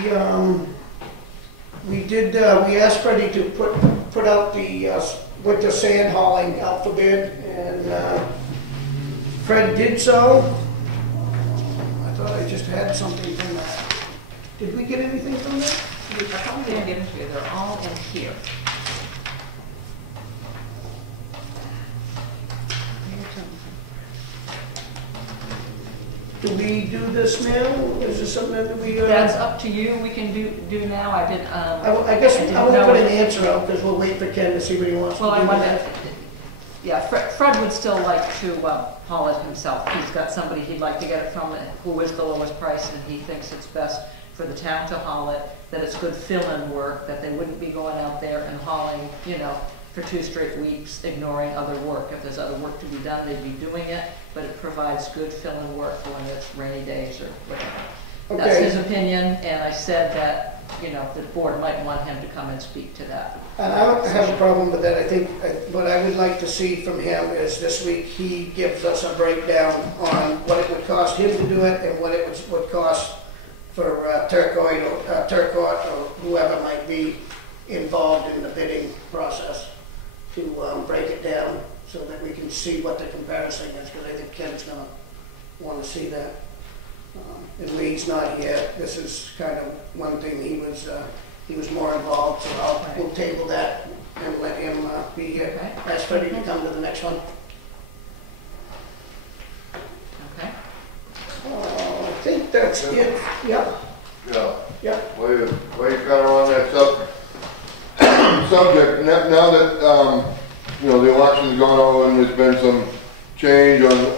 asked Freddie to put out the winter sand hauling out for bid, and Fred did so. I thought I just had something from that. Did we get anything from that? I thought we didn't get into it. They're all in here. Do we do this now? Is this something that we... That's up to you. We can do now. I did... I guess I won't put an answer out because we'll wait for Ken to see what he wants to do. Yeah, Fred would still like to haul it himself. He's got somebody he'd like to get it from who is the lowest price, and he thinks it's best for the town to haul it, that it's good fill-in work, that they wouldn't be going out there and hauling, for 2 straight weeks, ignoring other work. If there's other work to be done, they'd be doing it, but it provides good fill-in work for when it's rainy days or whatever. Okay. That's his opinion, and I said that, the board might want him to come and speak to that. And I don't have a problem with that. I think what I would like to see from him is this week he gives us a breakdown on what it would cost him to do it and what it would cost for Turcotte or whoever might be involved in the bidding process to break it down so that we can see what the comparison is, because I think Ken's going to want to see that. And Lee's not here. This is kind of one thing he was more involved, so we'll table that and let him be here. Okay. Ask Freddie to come to the next one. Okay. I think that's it. Yep. Yeah. Well, you kind of on that subject. Now that the election's gone over and there's been some change on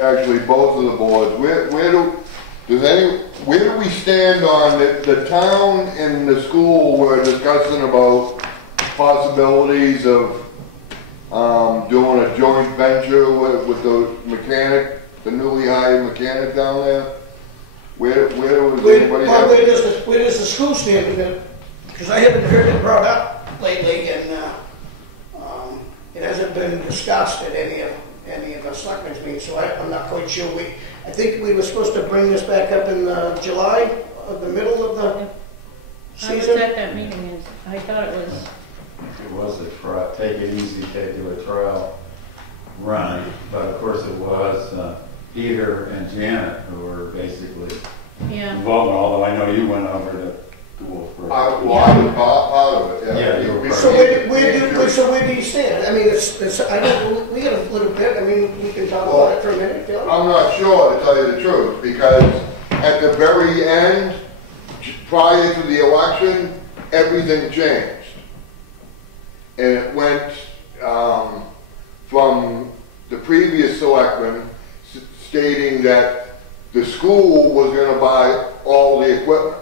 actually both of the boards. Where do we stand on the town and the school? We're discussing about possibilities of doing a joint venture with the mechanic, the newly hired mechanic down there. Where does the school stand with it? Because I haven't heard it brought up. lately, and it hasn't been discussed at any of our selectmen's meetings, so I'm not quite sure. I think we were supposed to bring this back up in July, the middle of the I was season. at that meeting and I thought it was, It was a trial, take it easy, do a trial run, but of course it was Peter and Janet who were basically yeah. involved, although I know you went over to school for. I was part of it, yeah. Yeah, you were part So of it. where do you stand? I mean, we got a little bit. I mean, we can talk about it for a minute, Bill. I'm not sure, to tell you the truth, because at the very end, prior to the election, everything changed. And it went from the previous selectman stating that the school was going to buy all the equipment.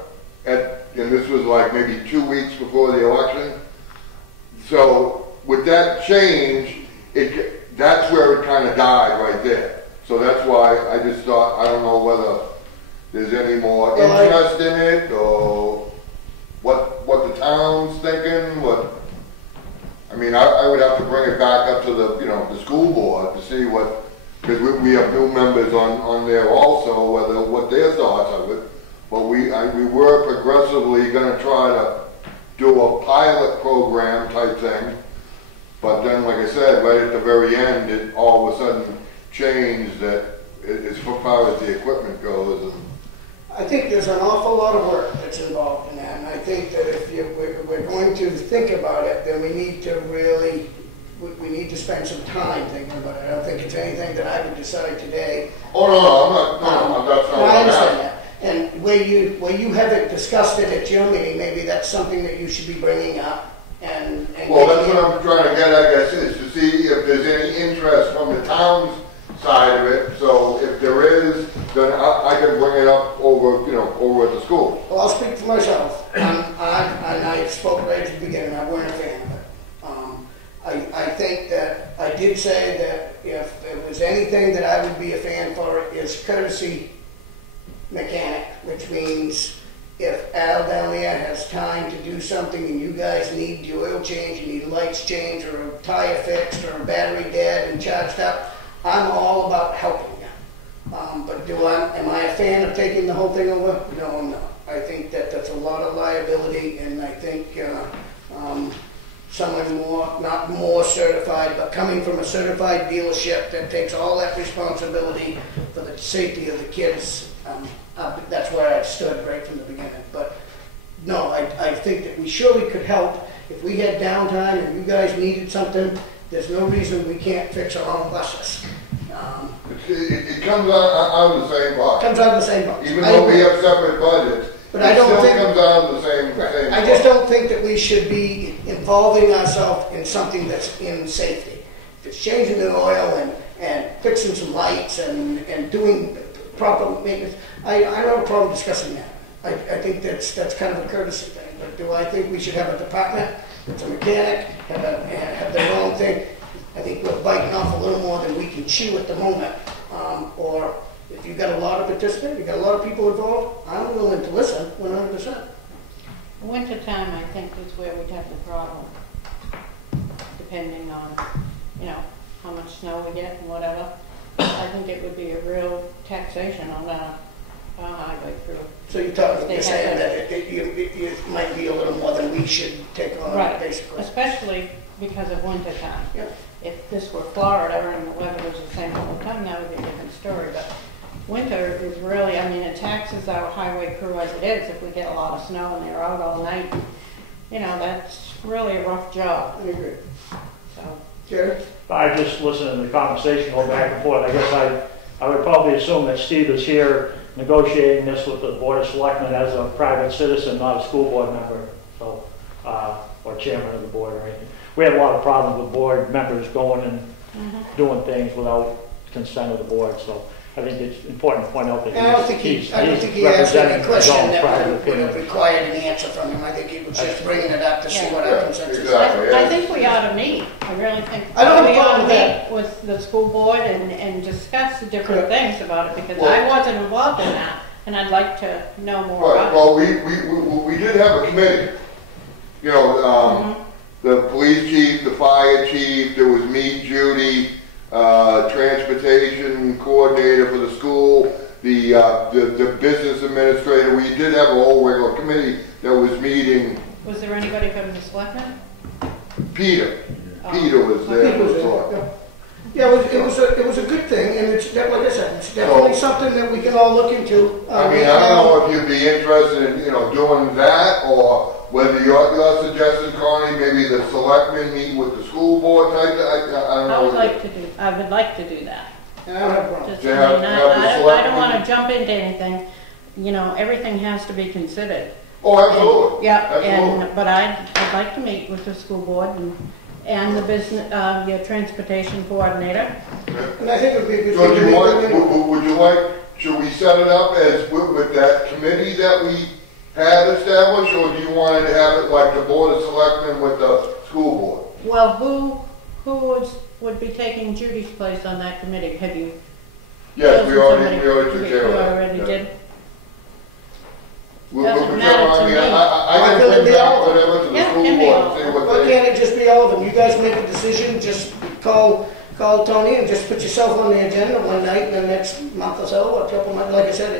And this was like maybe 2 weeks before the election. So with that change, that's where it kind of died right there. So that's why I just thought, I don't know whether there's any more interest in it, or what the town's thinking. I mean, I would have to bring it back up to the school board to see because we have new members on there also, what their thoughts of it. But we were progressively going to try to do a pilot program type thing. But then, like I said, right at the very end, it all of a sudden changed that as far as the equipment goes. I think there's an awful lot of work that's involved in that, and I think that if we're going to think about it, then we need to spend some time thinking about it. I don't think it's anything that I would decide today. Oh no, I'm not. That's not what I I'm understand asking. that. And where you haven't discussed it at your meeting, maybe that's something that you should be bringing up. Well, that's what I'm trying to get, I guess, is to see if there's any interest from the town's side of it. So if there is, then I can bring it up over at the school. Well, I'll speak for myself. I spoke right at the beginning. I weren't a fan of it. I think that I did say that if it was anything that I would be a fan for, it is courtesy mechanic, which means if Al down there has time to do something and you guys need the oil change, you need lights changed, or a tire fixed, or a battery dead and charged up, I'm all about helping you. But am I a fan of taking the whole thing over? No, I'm not. I think that that's a lot of liability, and I think someone not more certified, but coming from a certified dealership that takes all that responsibility for the safety of the kids, that's where I stood right from the beginning. But no, I think that we surely could help. If we had downtime and you guys needed something, there's no reason we can't fix our own buses. It comes out of the same box. Comes out of the same box. Even though we have separate budgets, but I don't think it comes out of the same I box. just don't think that we should be involving ourselves in something that's in safety. If it's changing the oil and fixing some lights and doing proper maintenance, I don't have a problem discussing that. I think that's kind of a courtesy thing. But do I think we should have a department that's a mechanic, have their own thing? I think we're biting off a little more than we can chew at the moment. Or if you've got a lot of participants, you've got a lot of people involved, I'm willing to listen 100%. Winter time, I think, is where we'd have the problem, depending on, how much snow we get and whatever. I think it would be a real taxation on our highway crew. So you're saying that it might be a little more than we should take on, right, basically. Especially because of winter time. Yeah. If this were Florida and the weather was the same all the time, that would be a different story. But winter is really, it taxes our highway crew as it is. If we get a lot of snow and they're out all night, that's really a rough job. I agree. So, Jerry? I just listened to the conversation go back and forth. I guess I would probably assume that Steve is here negotiating this with the Board of Selectmen as a private citizen, not a school board member, so or chairman of the board or anything. We have a lot of problems with board members going and doing things without consent of the board, so I think it's important to point out that I don't think he asked any question that would have required an answer from him. I think he was just bringing it up to see what our consensus is. Exactly. I think we ought to meet. I really think I don't have a we ought problem to with that. meet with the school board and discuss the different Correct. things about it, because Well- I wasn't involved in that, and I'd like to know more Right, about it. well, we did have a committee, the police chief, the fire chief, there was me, Judy, transportation coordinator for the school, the business administrator. We did have a whole regular committee that was meeting. Was there anybody from the selectmen? Peter was there. Peter was there. Yeah, it was a good thing, and it's, like I said, it's definitely something that we can all look into. I mean, I don't know if you'd be interested in, doing that, or whether you're suggesting, Connie, maybe the selectmen meet with the school board type, I don't know. I would like to do that. I don't have a problem. Just, I don't want to jump into anything. Everything has to be considered. Oh, absolutely. Yeah, absolutely. But I'd like to meet with the school board and the business, your transportation coordinator. And I think it would be a good So thing to would you like, should we set it up as with that committee that we had established, or do you want to have it like the board of selectmen with the school board? Well, who would be taking Judy's place on that committee? Have you? Yes, we already took care of You that. already Yeah. did? Why Doesn't matter to me. I can couldn't it bring be back all of them? whatever to the Yeah, school can be board all and see of what Why they. can't it just be all of them? You guys make a decision, just call Tony and just put yourself on the agenda one night in the next month or so, or a couple months. Like I said,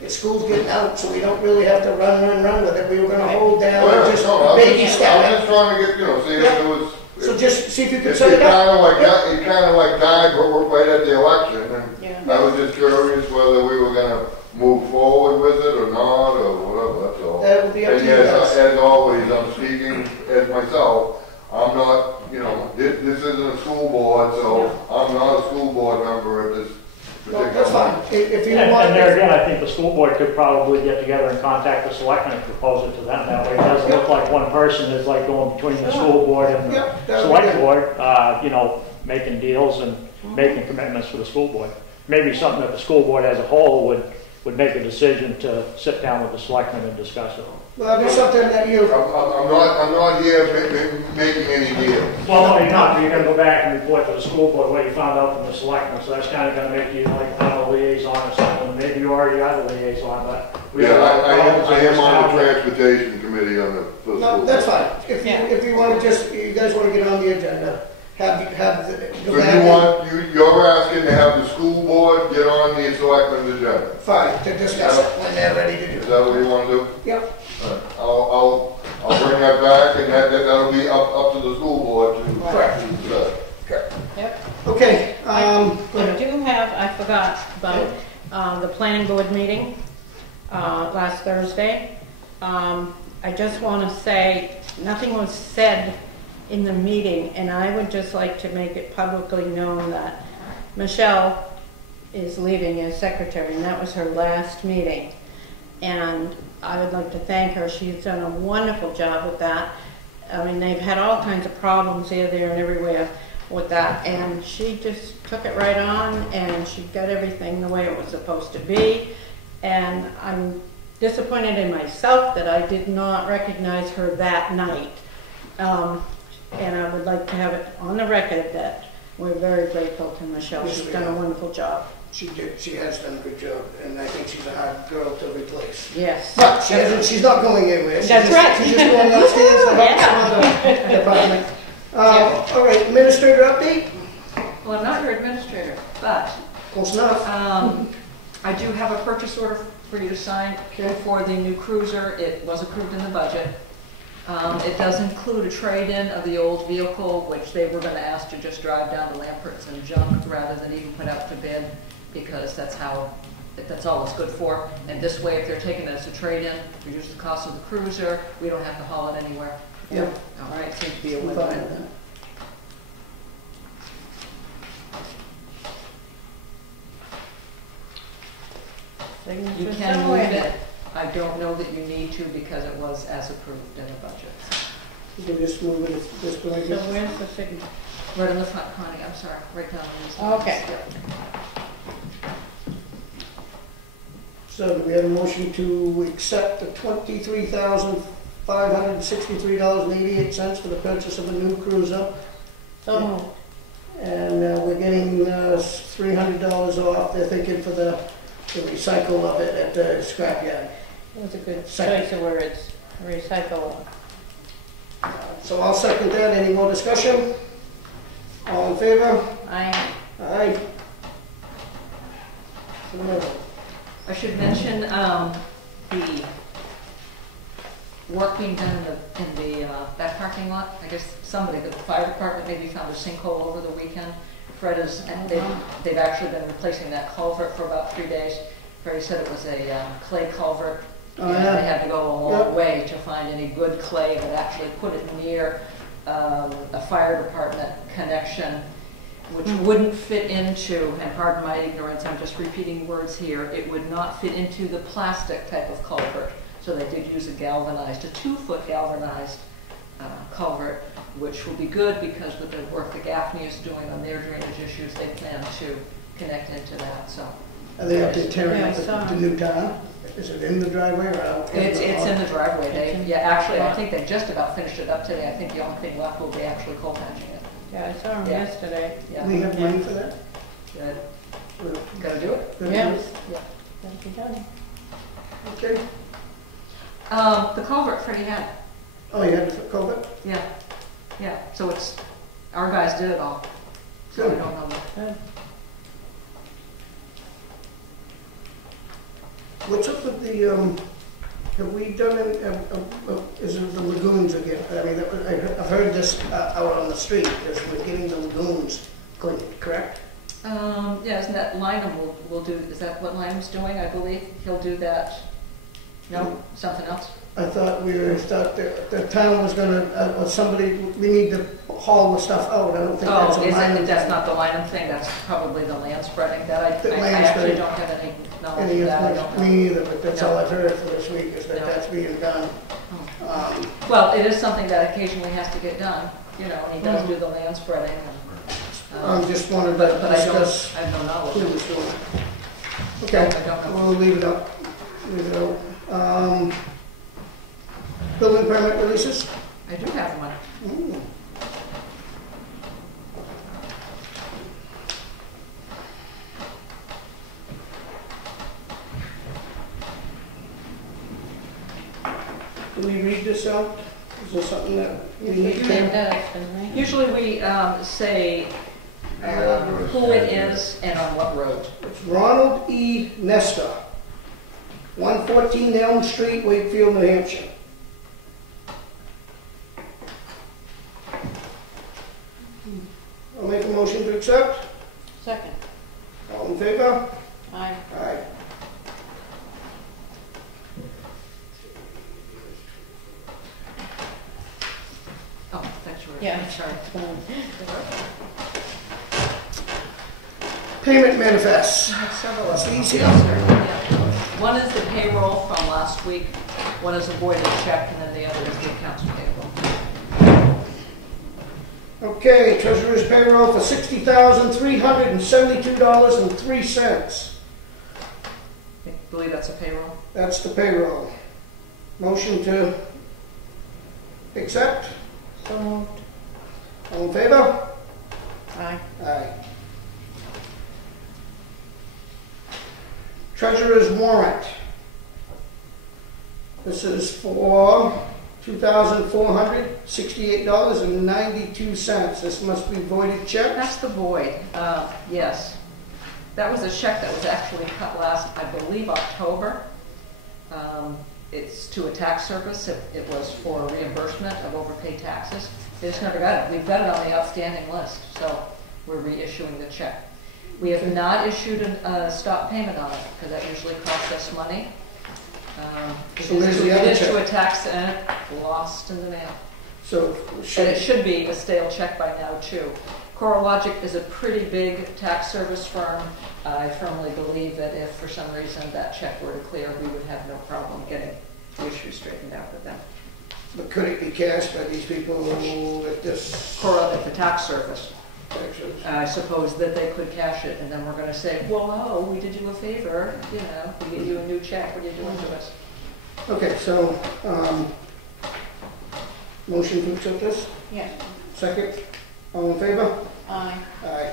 it's school's getting out, so we don't really have to run with it. We were gonna hold down Well, and just no, I was baby just step. trying to get, see if Yeah. there was. So just see if you can It set it kind up. of like, it kind of like died right at the election, and Yeah. I was just curious whether we were gonna move forward with it or not, or whatever, that's all. That would be up to And you yes, guys. as always, I'm speaking as myself. I'm not, this isn't a school board, so I'm not a school board member at this Well, particular. that's fine. If you And want. there again, I think the school board could probably get together and contact the selectmen and propose it to them. That way it doesn't look like one person is like going between the school board and Yeah, the that would be select good. board, making deals and making commitments for the school board. Maybe something that the school board as a whole would make a decision to sit down with the selectmen and discuss it. Well, that'd be something that you. I'm not here making any deals. Well, no, you're not. You're gonna go back and report to the school board what you found out from the selectmen, so that's kind of gonna make you like a liaison or something. Maybe you already are the liaison, but. Yeah, I am on the transportation committee on the No, school. that's fine. If you want to you guys want to get on the agenda, have the. So you're asking to have the school board get on the selectmen's agenda? Fine, to discuss it when they're ready to do Is it. that what you want to do? Yep. I'll bring that back, and that'll be up to the school board to. Correct. Okay. Yep. Okay, go I ahead. do have, I forgot about the planning board meeting last Thursday. I just want to say, nothing was said in the meeting, and I would just like to make it publicly known that Michelle is leaving as secretary, and that was her last meeting. And I would like to thank her. She's done a wonderful job with that. I mean, they've had all kinds of problems here, there, and everywhere with that, and she just took it right on, and she got everything the way it was supposed to be. And I'm disappointed in myself that I did not recognize her that night. And I would like to have it on the record that we're very grateful to Michelle. Yes, She's we done a are. wonderful job. She has done a good job, and I think she's a hard girl to replace. Yes. But she's not going anywhere. That's right. She's just going upstairs to help some other department. All right, administrator update? Well, I'm not your administrator, but Close enough. I do have a purchase order for you to sign for the new cruiser. It was approved in the budget. It does include a trade-in of the old vehicle, which they were going to ask to just drive down to Lampert's and junk rather than even put out to bid, because that's all it's good for. And this way, if they're taking it as a trade-in, reduce the cost of the cruiser, we don't have to haul it anywhere. Yeah. All right, seems to be a I'm fine with win-win. that. You can move it. I don't know that you need to because it was as approved in the budget. You can just move it at this point. So where's the signature? Right on the front, Connie, I'm sorry, right down on these. Okay. So do we have a motion to accept the $23,563.88 for the purchase of a new cruiser? So moved. And we're getting $300 off, they're thinking, for the recycle of it at the scrapyard. It was a good Second. choice of words. Recycle. So I'll second that. Any more discussion? All in favor? Aye. Aye. I should mention, the work being done in the back parking lot. I guess somebody, the fire department maybe found a sinkhole over the weekend. Fred is, and they've actually been replacing that culvert for about 3 days. Freddie said it was a clay culvert. Oh, And yeah. they had to go a long way to find any good clay that actually put it near a fire department connection, which wouldn't fit into, and pardon my ignorance, I'm just repeating words here, it would not fit into the plastic type of culvert. So they did use a 2-foot galvanized culvert, which will be good because with the work that Gafney is doing on their drainage issues, they plan to connect into that, so. Are they up to tearing Yeah, I up saw. the new town? Is it in the driveway or out? It's in the driveway. Actually, I think they just about finished it up today. I think the only thing left will be actually coal patching it. Yeah, I saw him Yeah. yesterday. Yeah. We have money for that? Good. Well, Gotta do it. good Yeah. news. Yeah. That'll be done. Okay. The culvert Freddie had. Oh, you had the culvert? Yeah. Yeah. So it's, our guys did it all. So I Good. don't know. Good. What's up with the, have we done, is it the lagoons again? I mean, I've heard this out on the street, is we're getting the lagoons cleaned, correct? Yeah, isn't that Lynham will do, is that what Lynham's doing, I believe? He'll do that. No, something else? I thought thought the town was gonna, or somebody, we need to haul the stuff out. I don't think that's a line. That's not the Lynham thing, that's probably the land spreading. That The I land actually spreading. don't have any knowledge Any of that. I don't information, know. me either, but that's No. all I've heard for this week, is that No. that's being done. Well, it is something that occasionally has to get done, you know, and he does Mhm. do the land spreading. I just wanted to But I discuss have no knowledge. who was doing it. Okay, I don't know. we'll leave it up. Leave it out. Building permit releases? I do have one. Ooh. Can we read this out? Is there something that we need It to? does, doesn't it? Usually we say who it is and on what road. It's Ronald E. Nestor, 114 Elm Street, Wakefield, New Hampshire. I'll make a motion to accept. Second. All in favor? Aye. Aye. Oh, thanks for Yeah. Sorry. Payment manifests. I have several of them. It's easy. Yes, sir. Yeah. One is the payroll from last week, one is a voided check, and then the other is the accounts payable. Okay, treasurer's payroll for $60,372.03. I believe that's a payroll. That's the payroll. Motion to accept. So moved. All in favor? Aye. Aye. Treasurer's warrant. This is for $2,468.92. This must be voided check. That's the void, yes. That was a check that was actually cut last, I believe, October. It's to a tax service. It was for reimbursement of overpaid taxes. They just never got it. We've got it on the outstanding list, so we're reissuing the check. We have not issued a stop payment on it, because that usually costs us money. So where's the other It is check? to a tax and lost in the mail. So And it should, should be a stale check by now, too. CoralLogic is a pretty big tax service firm. I firmly believe that if for some reason that check were to clear, we would have no problem getting the issue straightened out with them. but could it be cashed by these people at this? CoralLogic, the tax service, tax service? I suppose that they could cash it, and then we're going to say, well, no, we did you a favor, you know, we gave you a new check, what are you doing to us? Okay, so, motion to accept this? Yes. Second? All in favor? Aye. Aye.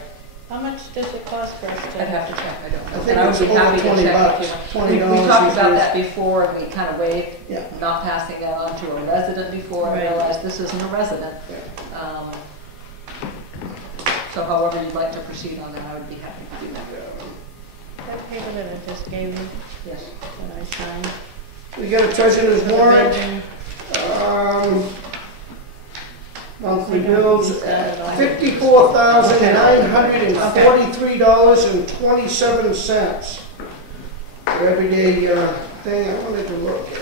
How much does it cost for us I'd to? have to check, I don't know. I think And I would it's be over happy to 20 check bucks, with you. $20 We talked about usually. that before, and we kind of waived Yeah. not passing that on to a resident before, I Right. realized this isn't a resident. Yeah. So however you'd like to proceed on that, I would be happy to do that. That paper that I just gave you, Yes. that I signed. We got a treasurer's For the warrant, building. monthly bills at $54,943.27. For everyday thing I wanted to look at.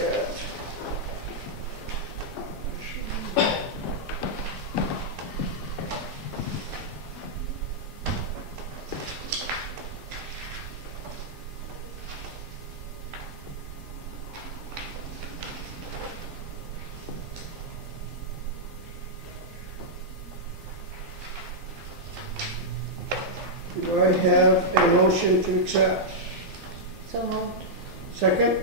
Do I have a motion to accept? So moved. Second?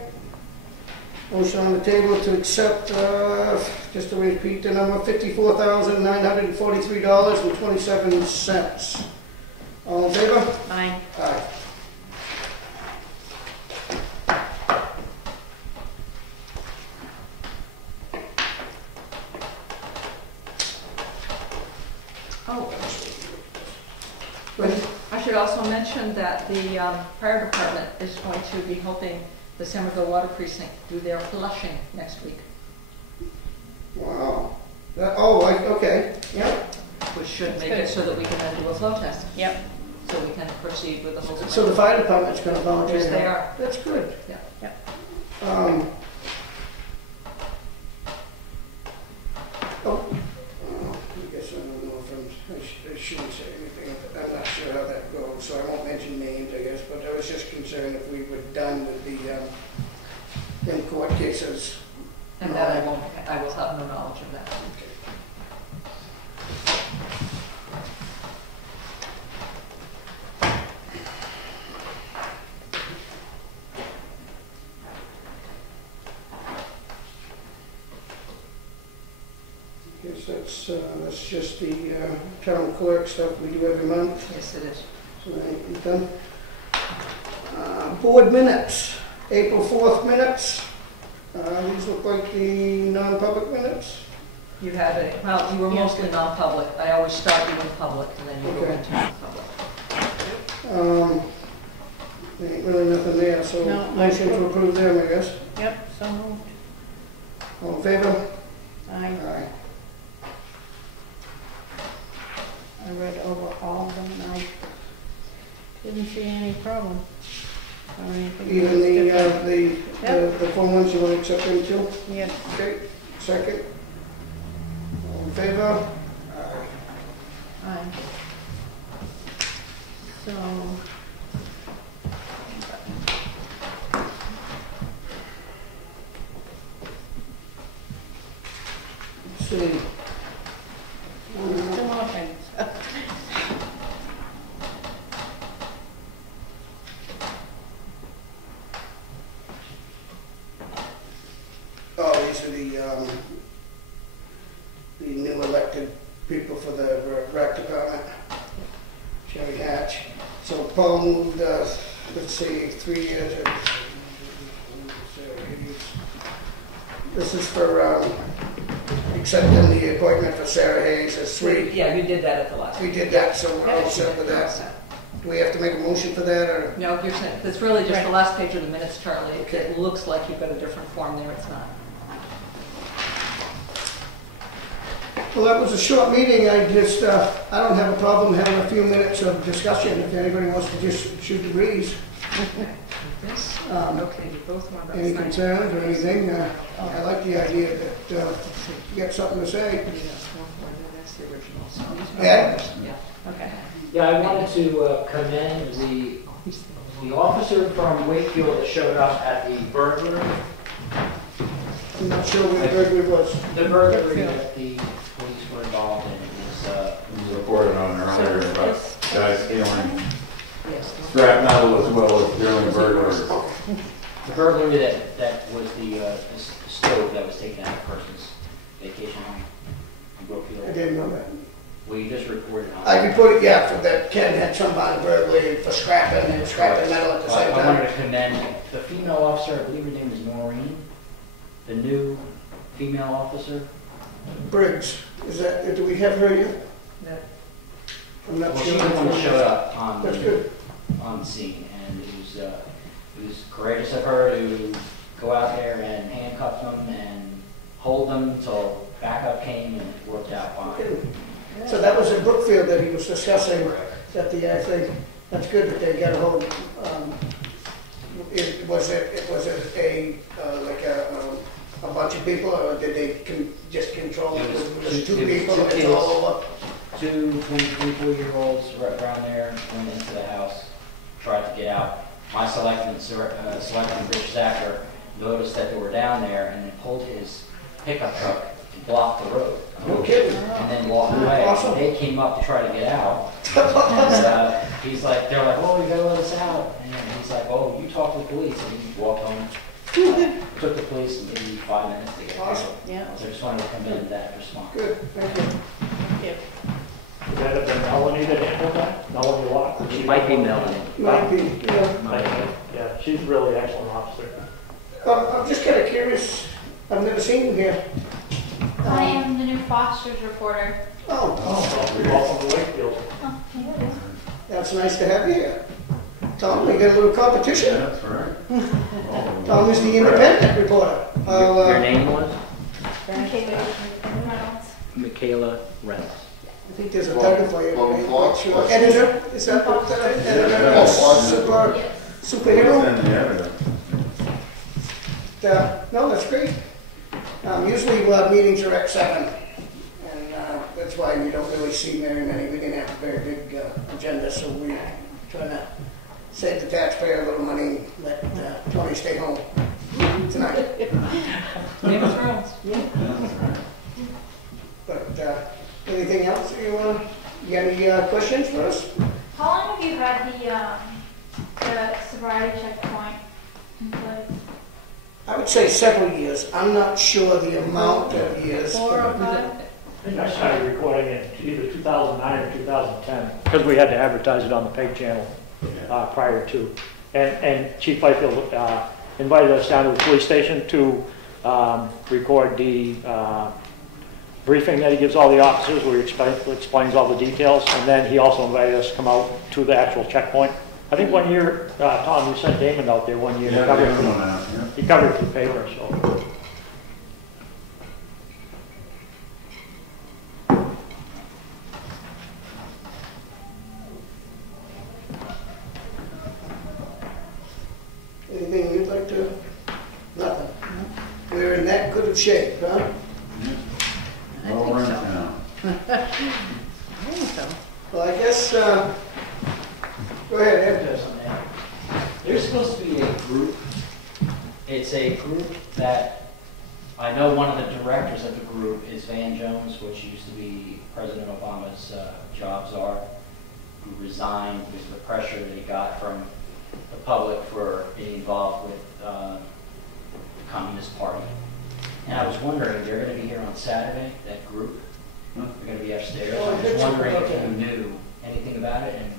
Motion on the table to accept, just to repeat the number, $54,943.27. All in favor? Aye. Aye. Oh, Good. I should also mention that the fire department is going to be helping the Somerville Water Precinct do their flushing next week, Wow. Okay, yep. which should That's make good. it so that we can then do a flow test, Yep. so we can proceed with the whole. So the fire department's gonna volunteer? Yes, they are. That's good. Yeah. I guess I don't know if I shouldn't say anything, I'm not sure how that goes, so I won't mention names, I guess, but I was just concerned if we were done with the, in-court cases. And that I will have no knowledge of that. Guess that's just the town clerk stuff we do every month. Yes, it is. So that ain't done. Board minutes, April 4th minutes. These look like the non-public minutes. You had it, well, you were mostly non-public. I always start you in public and then you go Okay. into non-public. There ain't really nothing there, so No. motion to approve them, I guess. Yep, so moved. All in favor? Aye. Aye. I read over all of them and I didn't see any problem. Or anything. Even the phone ones you want to accept them too? Yep. Okay, second. All in favor? Aye. Aye. So. Let's see. Two more things. Oh, these are the new elected people for the rec department. Jerry Hatch. So Paul moved, let's see, 3 years. This is for accepting the appointment for Sarah Hayes as 3. Yeah, you did that at the last. We did that, so we're all set with that. Do we have to make a motion for that, or? No, you're saying, it's really just the Right. last page of the minutes, Charlie. Okay. It looks like you've got a different form there, it's not. Well, that was a short meeting. I just, I don't have a problem having a few minutes of discussion if anybody wants to just shoot the breeze. This? Um, Okay, you both want Any concerns or anything? I like the idea that you get something to say. That's the original. So these are Yeah. ours. Yeah, okay. Yeah, I wanted to commend the officer from Wakefield that showed up at the burglary. I'm not sure what the burglary was. The burglary that the police were involved in is, It was reported on earlier So about this- guys stealing Yes. scrap metal as well as doing burglaries. the burglary that was the stove that was taken out of a person's vacation home in I Brookfield. didn't know that. We just reported on I it. reported, yeah, for that Ken had some on burglary for scrapping and scrapping metal at the same I wanted time. to commend the female officer, I believe her name is Maureen, the new female officer. Briggs, is that, do we have her yet? Yeah. I'm not Well, sure. she's the one that showed up on That's good. on scene, and it was courageous of her to go out there and handcuff them and hold them until backup came, and it worked out fine. Okay. So that was in Brookfield that he was discussing, that the, I think, that's good that they got a hold, was it like a bunch of people, or did they just control it? Was it two people, two it's kids. all over? 2 24-year-olds right around there went into the house, tried to get out. My selectman, Rich Zacher, noticed that they were down there and then pulled his pickup truck and blocked the road. No kidding. And then walked away. Awesome. They came up to try to get out. And he's like, they're like, oh, you gotta let us out. And he's like, oh, you talk to the police. And he walked home. Took the police maybe 5 minutes to get there. Awesome. Yeah, So I just wanted to commend that response. Good, thank you. thank you. Would that have been Melanie that handled that? Melanie Watt? She might be Melanie. Might be, yeah. Yeah, she's a really excellent officer. I'm just kind of curious, I've never seen you here. I am the new Foster's reporter. Oh, Welcome to Wakefield. Oh, here it is. that's nice to have you here. Tom, we got a little competition. That's right. Tom is the independent reporter. Your name was? Reynolds. Mikaela Reynolds. I think there's a title for you. Well, right? well, Sure. well, Editor, is that what that is? Editor, super, Yes. superhero? What's in the evidence? No, that's great. Usually meetings are at 7, and that's why you don't really see very many. We didn't have a very big agenda, so we're trying to save the taxpayer a little money and let Toni stay home tonight. Game of Thrones. But anything else you want? You got any questions for us? How long have you had the sobriety checkpoint in place? I would say several years. I'm not sure the amount of years. 4 or 5? I think I started recording it either 2009 or 2010, because we had to advertise it on the pay channel prior to. And Chief Wakefield invited us down to the police station to record the briefing that he gives all the officers, where he explains all the details, and then he also invited us to come out to the actual checkpoint. I think one year, Tom, you sent Damon out there one year. Yeah, covered the other one out, yeah. He covered it through paper, so. Anything you'd like to? Nothing. We're in that good of shape, huh? I Well, think we're in so. town. I think so. Well, I guess, go ahead, Ed. There's supposed to be a group. It's a group that, I know one of the directors of the group is Van Jones, which used to be President Obama's job czar, who resigned because of the pressure that he got from the public for being involved with the Communist Party. And I was wondering, they're going to be here on Saturday, that group. They're going to be upstairs. Oh, I was wondering if okay. you knew anything about it. And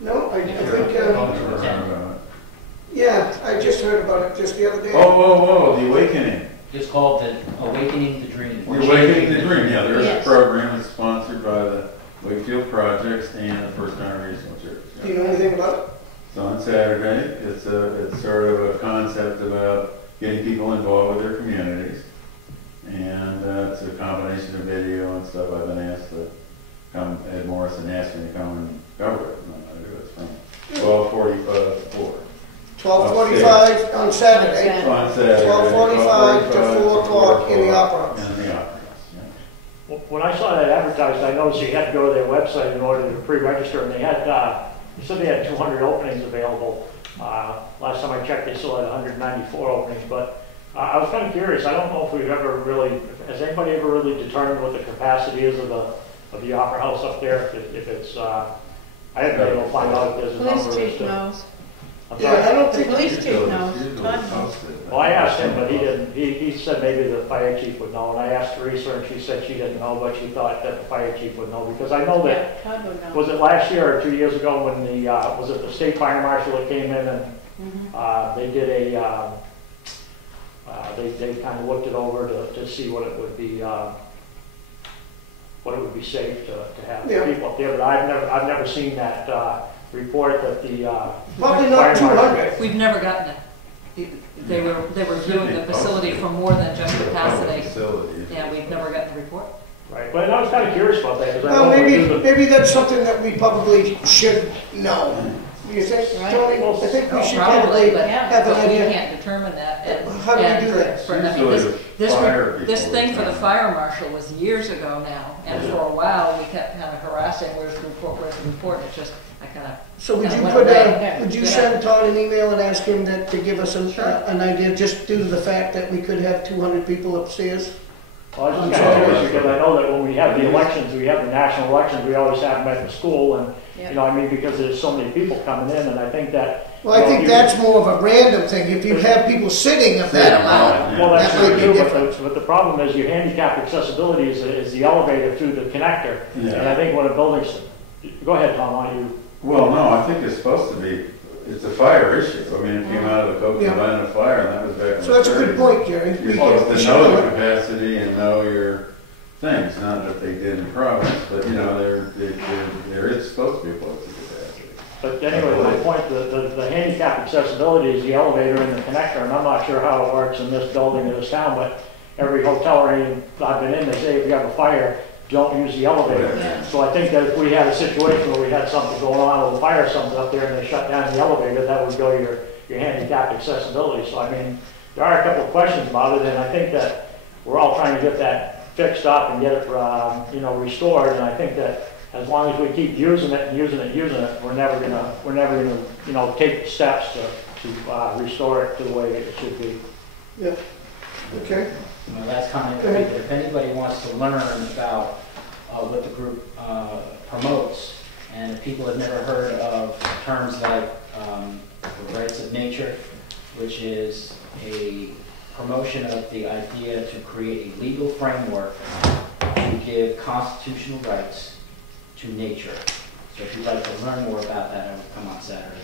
No, I think, Never heard of it. yeah, I just heard about it just the other day. Oh, the Awakening. it's called the Awakening the Dream. The Awakening the Dream, yeah, there's Yes. a program that's sponsored by the Wakefield Projects and the First Congregational Church. yeah. Do you know anything about it? It's on Saturday. It's sort of a concept about getting people involved with their communities. And it's a combination of video and stuff. I've been asked to come, Ed Morrison asked me to come and cover it. And I do it from 12:45 to 4. 12:45 on Saturday. On Saturday. 12:45 to 4 o'clock in the opera. In the opera, yeah. When I saw that advertised, I noticed you had to go to their website in order to pre-register, and they had, you said they had 200 openings available. Last time I checked, they still had 194 openings, but I was kind of curious. I don't know if we've ever really, has anybody ever really determined what the capacity is of the Opera House up there? If it's, I haven't been able to find out if there's a Police number. chief knows. I'm Yeah, I sorry. don't The think, police chief knows. Usually Todd knows. posted. Well, I asked him, but he didn't, he said maybe the fire chief would know, and I asked Teresa, and she said she didn't know, but she thought that the fire chief would know, because I know that, Yeah, Todd would know. was it last year or 2 years ago when the, was it the state fire marshal that came in and, they did a, they kind of looked it over to see what it would be, safe to have Yeah. people up there, but I've never seen that, report that the, probably fire not marshal- 200. 200. We've never gotten it. They were viewing the facility for more than just capacity. Facility. Yeah, we've never gotten the report. Right, but I was kind of curious about that, because I Well, know we maybe, do the. maybe that's something that we probably should know. Do you think, Right. Tony? I think we Oh, should probably, probably but have an but we idea. can't determine that. And- How do we and do for- that? for- I mean, Usually the fire this people thing for the would- fire marshal was years ago now, and for a while, we kept kind of harassing, where's the report, and it just, I kind of, So would you Kinda put, went away. would you Yeah. send Todd an email and ask him that, to give us Sure. an idea, just due to the fact that we could have 200 people upstairs? Well, I was just kind of curious, because I know that when we have the elections, we have the national elections, we always have them at the school, and, Yeah. you know, I mean, because there's so many people coming in, and I think that. Well, I you know, think you- that's more of a random thing. If you have people sitting at that amount, Well, that's that might true be too, different. but the problem is your handicap accessibility is the elevator through the connector. Yeah. And I think when a building's, go ahead, Tom, why don't you? Well, no, I think it's supposed to be, it's a fire issue. I mean, it came out of the Coke Yeah. line of fire, and that was back in the 30s. So that's a good point, Jerry. You're supposed to know the capacity and know your things, not that they did in Providence, but, you know, there is supposed to be a place of capacity. But anyway, my point, the handicap accessibility is the elevator and the connector, and I'm not sure how it works in this building in this town, but every hotel or any I've been in, they say if you have a fire, don't use the elevator. Yeah. So I think that if we had a situation where we had something going on with a fire or something up there and they shut down the elevator, that would go your handicap accessibility. So I mean, there are a couple of questions about it, and I think that we're all trying to get that fixed up and get it, you know, restored, and I think that as long as we keep using it, we're never gonna, you know, take the steps to restore it to the way it should be. Yeah, okay. Well, that's kind of, Go ahead. if anybody wants to learn about what the group promotes, and if people have never heard of terms like the rights of nature, which is a promotion of the idea to create a legal framework to give constitutional rights to nature. So if you'd like to learn more about that, I would come on Saturday.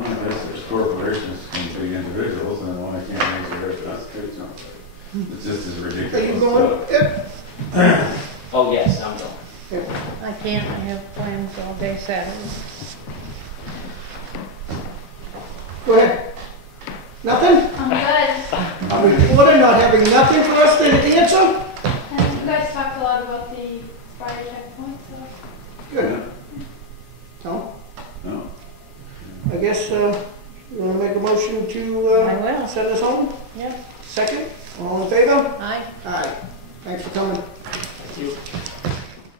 Well, I guess there's corporations can be individuals, and why can't make the Constitution? It's just as ridiculous. Are you going? Yep. Oh, yes, I'm going. Yep. I can't, I have plans all day Saturday. Go ahead. Nothing? I'm good. A reporter not having nothing for us to answer? And you guys talked a lot about the Sobriety Checkpoint, so. Good. Tom, No. I guess, you wanna make a motion to, I will. send us home? Yeah, Second? All in favor? aye. Aye. Thanks for coming. Thank you.